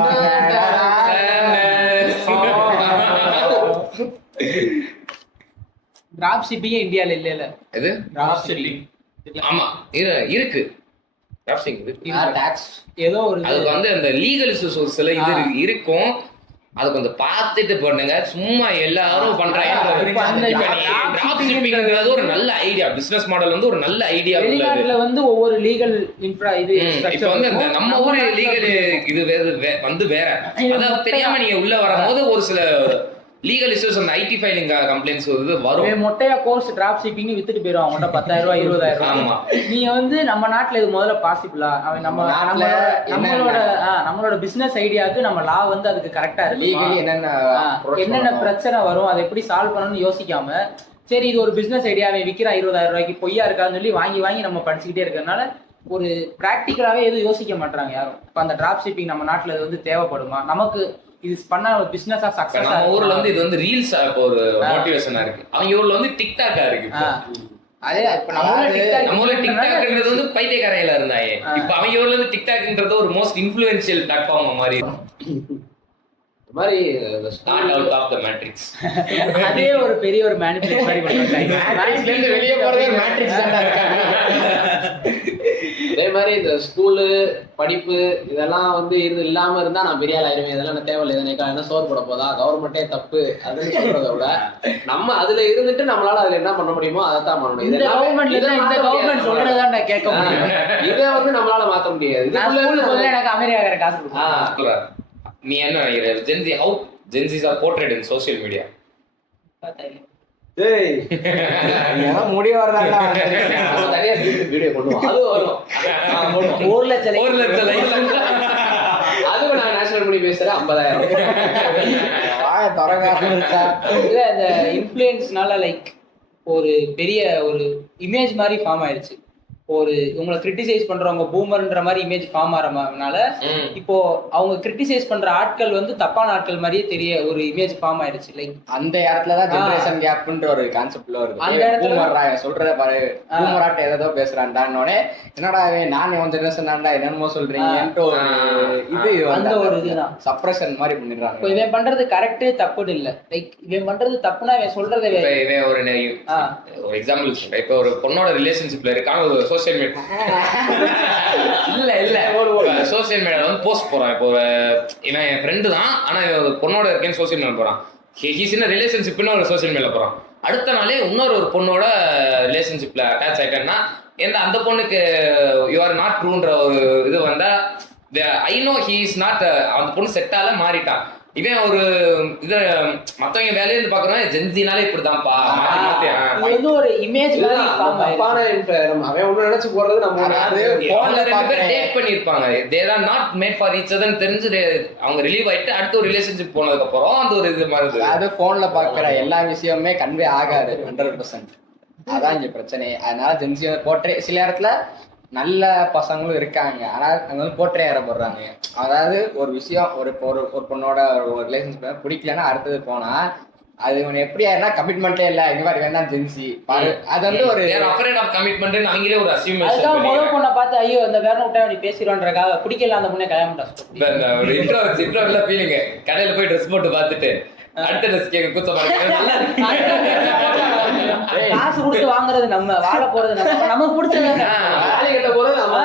drop shipping இந்தியால இல்ல எது டிராப் ஷிப்பிங் ஆமா இருக்கு டிராப்ஷிங் இருக்கு. டாக்ஸ் ஏதோ ஒரு அதுக்கு வந்து அந்த லீகல் இஷ்யூஸ்ல இது இருக்கும். அது கொஞ்சம் பார்த்துட்டு பண்ணுங்க. சும்மா எல்லாரும் பண்றாங்க. ஒரு நல்ல ஐடியா, பிசினஸ் மாடல் வந்து ஒரு நல்ல ஐடியா. வெளிநாட்டுல வந்து ஒவ்வொரு லீகல் இன்ஃப்ரா இது இப்ப வந்து நம்ம ஊர் லீகல் இது வந்து வேற. அதாவது தெரியாம நீங்க உள்ள வரும்போது ஒரு சில லீகல் இஷ்யூஸ் அந்த ஐடி ஃபைலிங் கம்ப்ளைண்ட்ஸ் வரும். மொட்டையா கோர்ஸ் டிராப் ஷிப்பிங் வித்துட்டு போயிடும் அவங்கள்ட்ட 10,000 ரூபாய் 20,000 ரூபாய். ஆமா, நீங்க வந்து நம்ம நாட்டுல இது முதல்ல பாசிபிளா? அவன் நம்மளோட பிசினஸ் ஐடியாவுக்கு நம்ம லா வந்து அதுக்கு கரெக்டா இருக்கு. என்னென்ன பிரச்சனை வரும், அதை எப்படி சால்வ் பண்ணணும்னு யோசிக்காம, சரி இது ஒரு பிசினஸ் ஐடியாவை விற்கிறான் 20,000 ரூபாய்க்கு, பொய்யா இருக்கான்னு சொல்லி வாங்கி நம்ம படிச்சுக்கிட்டே இருக்கிறதுனால ஒரு பிராக்டிக்கலாவே எதுவும் யோசிக்க மாட்டாங்க யாரும். இப்ப அந்த டிராப் ஷிப்பிங் நம்ம நாட்டுல இது வந்து தேவைப்படுமா? நமக்கு இது பண்ணா ஒரு பிசினஸா சக்சஸ். நம்ம ஊர்ல வந்து இது வந்து ரீல்ஸ் ஒரு மோட்டிவேஷனா இருக்கு. அவங்க ஊர்ல வந்து டிக்டாக்கா இருக்கு. அதே இப்ப நம்ம ஊர்ல டிக்டாக்ன்றது வந்து பைத்தியக்காரையில இருந்தாங்க. இப்ப அவங்க ஊர்ல இருந்து டிக்டாக்ன்றது ஒரு மோஸ்ட் இன்ஃப்ளூயன்ஷியல் பிளாட்ஃபார்ம் மாதிரி மாதிரி start out of the matrix. அதே ஒரு பெரிய ஒரு மேனிபுலேட் மாதிரி பண்றாங்க. வெளியே போறதே மேட்ரிக்ஸ் தான் இருக்காங்க. அதே மாதிரி இந்த ஸ்கூலு படிப்பு இதெல்லாம் வந்து இல்லாம இருந்தா நான் பெரிய ஆள் ஆயிருவேன், இதெல்லாம் நான் தேவையில்லை, இதனை என்ன சோறு போட போதா, கவர்மெண்டே தப்பு அப்படின்னு சொல்றதை விட நம்ம அதுல இருந்துட்டு நம்மளால அதுல என்ன பண்ண முடியுமோ அதைத்தான் பண்ணணும். இந்த கவர்மெண்ட் சொல்றதான் நான் கேட்க முடியும். இதை வந்து நம்மளால மாத்த முடியாது. எனக்கு அமெரிக்காக்கார காசு கொடுக்கும். நீ என்ன நினைக்கிற? Gen Z how Gen Zs are portrayed in social media? முடிய வரதா தனியா வீடியோ பண்ணுவோம், அது வரும். 1,00,000 அதுவும் நான் நேஷனல் பண்ணி பேசுறேன் 50,000. இல்ல இந்த இன்ஃப்ளூயன்ஸ்னால லைக் ஒரு பெரிய ஒரு இமேஜ் மாதிரி ஃபார்ம் ஆயிடுச்சு. ஒரு உங்களை கிரிட்டிசைஸ் பண்றவங்க பூமர்ன்ற மாதிரி இமேஜ் ஃபார்ம் ஆறதுனால இப்போ அவங்க கிரிட்டிசைஸ் பண்ற ஆட்கள் வந்து தப்பான ஆட்கள் மாதிரியே தெரிய ஒரு இமேஜ் ஃபார்ம் ஆயிடுச்சு. லைக் அந்த இடத்துலதான் ஜெனரேஷன் கேப்ன்ற ஒரு கான்செப்ட்ல வருது. அந்த இடத்துல சொல்றத பாரு, பூமராட்ட ஏதோ பேசுறான்டான்னோட என்னடா நான் உன் ஜெனரேஷன் தான்டா என்னமோ சொல்றீங்கன்ட்டு ஒரு இது அந்த ஒரு இதுதான் சப்ரஷன் மாதிரி பண்ணிடுறாங்க. இப்போ இவன் பண்றது கரெக்ட் தப்புன்னு இல்ல, லைக் இவன் பண்றது தப்புனா இவன் சொல்றதை ஒரு எக்ஸாம்பிள் சொல்றேன். இப்போ ஒரு பொண்ணோட ரிலேஷன்ஷிப்ல இருக்காங்க, சோசியல் மீடியா சோசியல் மீடியால வந்து போஸ்ட் போறான். இப்போ இவன் என் ஃப்ரெண்டு தான், ஆனா இவன் பொண்ணோட இருக்கேன்னு சோசியல் மீடியா போறான். ஹீஸ் இன் ரிலேஷன்ஷிப்னு ஒரு சோசியல் மீடியா போறான். அடுத்த நாளே இன்னொரு ஒரு பொண்ணோட ரிலேஷன்ஷிப்ல அட்டாச் ஆயிட்டேன்னா அந்த பொண்ணுக்கு யூ ஆர் நாட் ட்ரூன்ற ஒரு இது வந்தா I know he is not, அந்த பொண்ணு செட்டால மாறிட்டான். இவன் ஒரு இதை மத்தவங்க வேலையில இருந்து பாக்குறோம், ஜென்சினாலே இப்படிதான்ப்பா ஒரு இமேஜ் அவன் ஒண்ணு நினைச்சு போறது நம்ம டேட் பண்ணிருப்பாங்க. They are not made for each அதர்னு தெரிஞ்சு அவங்க ரிலீவ் ஆயிட்டு அடுத்த ஒரு ரிலேஷன்ஷிப் போனதுக்கு அப்புறம் அந்த ஒரு இது மாதிரி அது போன்ல பாக்குற எல்லா விஷயமுமே கன்வே ஆகாது 100%. அதான் இங்க பிரச்சனை. அதனால ஜென்சி போட்டே சில இடத்துல நல்ல பசங்களும் இருக்காங்க, ஆனா அங்க வந்து போட்டே ஏறப்படுறாங்க. அதாவது ஒரு விஷயம் ஒரு பொண்ணோட ஒரு ரிலேஷன்ஷிப் பிடிக்கலன்னா அடுத்தது போனா அது இவன் எப்படி ஆயிருந்தா கமிட்மெண்ட்டே இல்ல, இங்க மாதிரி வேண்டாம் ஜென்சி பாரு. அது வந்து ஒரு அஃப்ரேட் ஆஃப் கமிட்மெண்ட் அவங்களே ஒரு அசியூமேஷன். அதுதான் முதல் பொண்ணை பார்த்து ஐயோ இந்த வேற விட்டா நீ பேசிடுவான்றக்காக பிடிக்கல அந்த பொண்ணை கல்யாணம் பண்ணா ஒரு இன்ட்ரோல ஃபீலிங். கடையில போய் ட்ரெஸ் போட்டு பார்த்துட்டு அடுத்த ட்ரெஸ் கேட்க கூச்சமா காசு கொடுத்து வாங்குறது நம்ம, வாழ போறது நம்ம, நமக்கு பிடிச்சது தாலி கட்ட போறது நம்ம.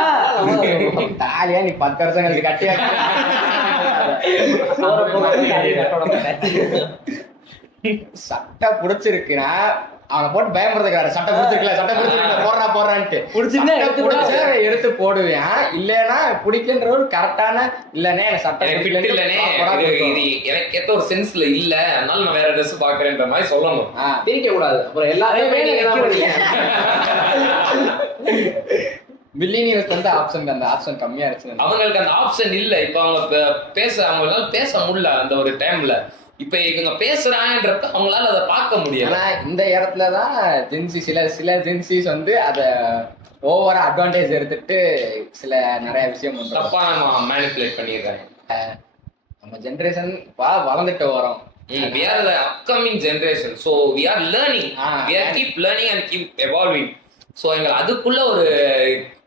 தாலியா நீ 10 வருஷங்களுக்கு கட்டியா சட்டை பிடிச்சிருக்குன்னா அவனை போட்டு பயப்படுறதுக்காரு சட்டை பிடிச்சிருக்கல போடுறான்ட்டு பிடிச்சிருந்தா எடுத்து பிடிச்சா எடுத்து போடுவேன். இல்லைன்னா பிடிக்கின்ற ஒரு கரெக்டான இல்லனே சட்டை எனக்கு fit இல்லனே, இது எனக்கு ஏத்த ஒரு சென்ஸ்ல இல்ல, அதனால நான் வேற ட்ரெஸ் பாக்குறேன்ற மாதிரி சொல்லணும். பிரிக்க கூடாது. அப்புறம் எல்லாரையுமே நீங்க தான் பண்ணுவீங்க. மில்லினியல்ஸ் வந்து அந்த ஆப்ஷன் கம்மியா இருந்துச்சு. அவங்களுக்கு அந்த ஆப்ஷன் இல்ல. இப்ப அவங்க அவங்களால பேச முடியல அந்த ஒரு டைம்ல. இப்ப இவங்க பேசுறாங்கன்றப்ப அவங்களால அதை பார்க்க முடியல. ஆனா இந்த இடத்துலதான் ஜென்சி சில ஜென்சிஸ் வந்து அத ஓவரா அட்வான்டேஜ் எடுத்துட்டு சில நிறைய விஷயம் வந்து தப்பா நம்ம மேனிபுலேட் பண்ணிடுறாங்க. நம்ம ஜெனரேஷன் வளர்ந்துட்டு வரோம். We are the upcoming generation, so we are learning. We are keep learning and keep evolving. So எங்க அதுக்குள்ள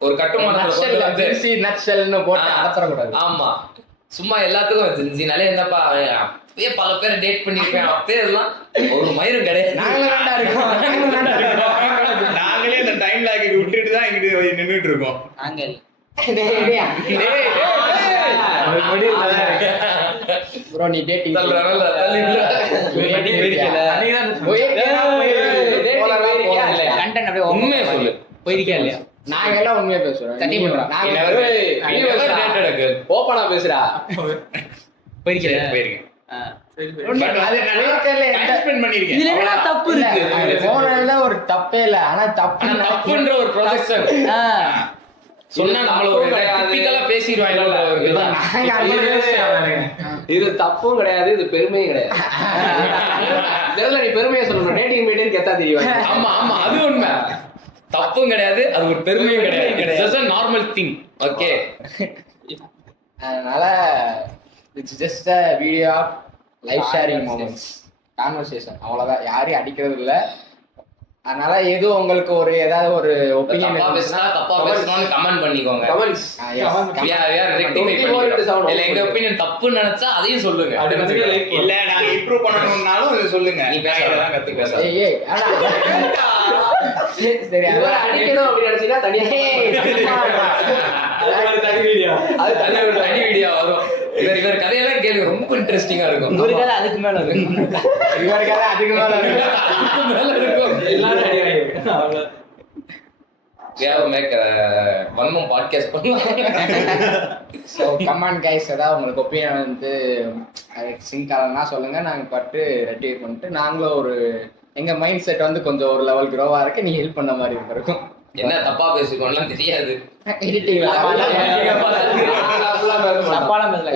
ஒரு கட்டுமானத்துல ஜென்சி நட்சல்னு போட்டு அடத்தற கூடாது. ஆமா, சும்மா எல்லாத்துக்கும் ஜென்சினாலே என்னப்பா அப்பயே பல பேரை டேட் பண்ணிருப்பேன், அப்பயே எல்லாம் ஒரு மயிரும் கிடையாது. நாங்களே அந்த டைம் லாக் விட்டுட்டு தான் இங்கிட்டு நின்னுட்டு இருக்கோம். நாங்கள் ப்ரோ நீ டேட் கண்டென்ட் அப்படியே உண்மையை சொல்லு. போயிருக்கா இல்லையா? நாங்க எல்லாம் உண்மையா பேசுறோம். ஓப்பனா பேசுறா. போயிருக்கேன். இதுல தப்பு இருக்கு. போனதுல ஒரு தப்பே இல்ல. ஆனா தப்புன்ற ஒரு ப்ரொஜெக்ஷன் சொன்னா நம்மள ஒரு டிபிக்கலா பேசிடுவாங்க. இது தப்பும் கிடையாது, இது பெருமையும் கிடையாது. நீ பெருமையை சொல்லணும். டேட்டிங் மீட்டிங் கெத்தா தெரியும். ஆமா ஆமா, அது உண்மை. தப்பும் கிடையாது, அது ஒரு பெருமையும் கிடையாது. It's just a normal thing. Okay, அதனால it's just a video of life sharing moments, conversation, அவ்வளவுதான். யாரையும் அடிக்கிறது இல்ல. அதனால எது உங்களுக்கு ஒரு ஏதாவது ஒரு ஒபினியன் தப்பா பேசணும்னு கமெண்ட் பண்ணிக்கோங்க. கமெண்ட்ஸ் இல்ல எங்க ஒபினியன் தப்புன்னு நினைச்சா அதையும் சொல்லுங்க. இல்ல நாங்க இம்ப்ரூவ் பண்ணணும்னாலும் சொல்லுங்க. நீ பேசலாம், கத்து பேசலாம். சரி அடிக்கணும் அப்படின்னு நினைச்சீங்கன்னா தனியா தனி வீடியோ வரும். இவர் கதையெல்லாம் கேள்வி ரொம்ப இன்ட்ரெஸ்டிங்கா இருக்கும். ஒரு கதை அதுக்கு மேல இருக்கும். இவருக்கு அதுக்கு மேல இருக்கும். வன்மம் பாட்காஸ்ட் பண்ணலாம். ஸோ கமான் கைஸ், ஏதாவது உங்களுக்கு ஒப்பீனியன் வந்து சிங்க் ஆகலன்னா சொல்லுங்க. நாங்கள் பட்டு ரெட்டிஃபை பண்ணிட்டு நாங்களும் ஒரு எங்க மைண்ட் செட் வந்து கொஞ்சம் ஒரு லெவல் க்ரோவா இருக்கு. நீ ஹெல்ப் பண்ண மாதிரி இருக்கும். என்ன தப்பா பேசிக்கோலாம் தெரியாது. தப்பாலாம் பேசல.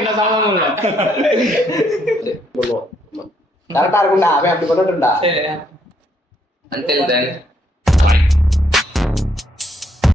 என்ன சம்பந்தமும் இல்லை. கரெக்டா இருக்கும்டா, அவன் அப்படி பண்ணட்டும்டா. Until then,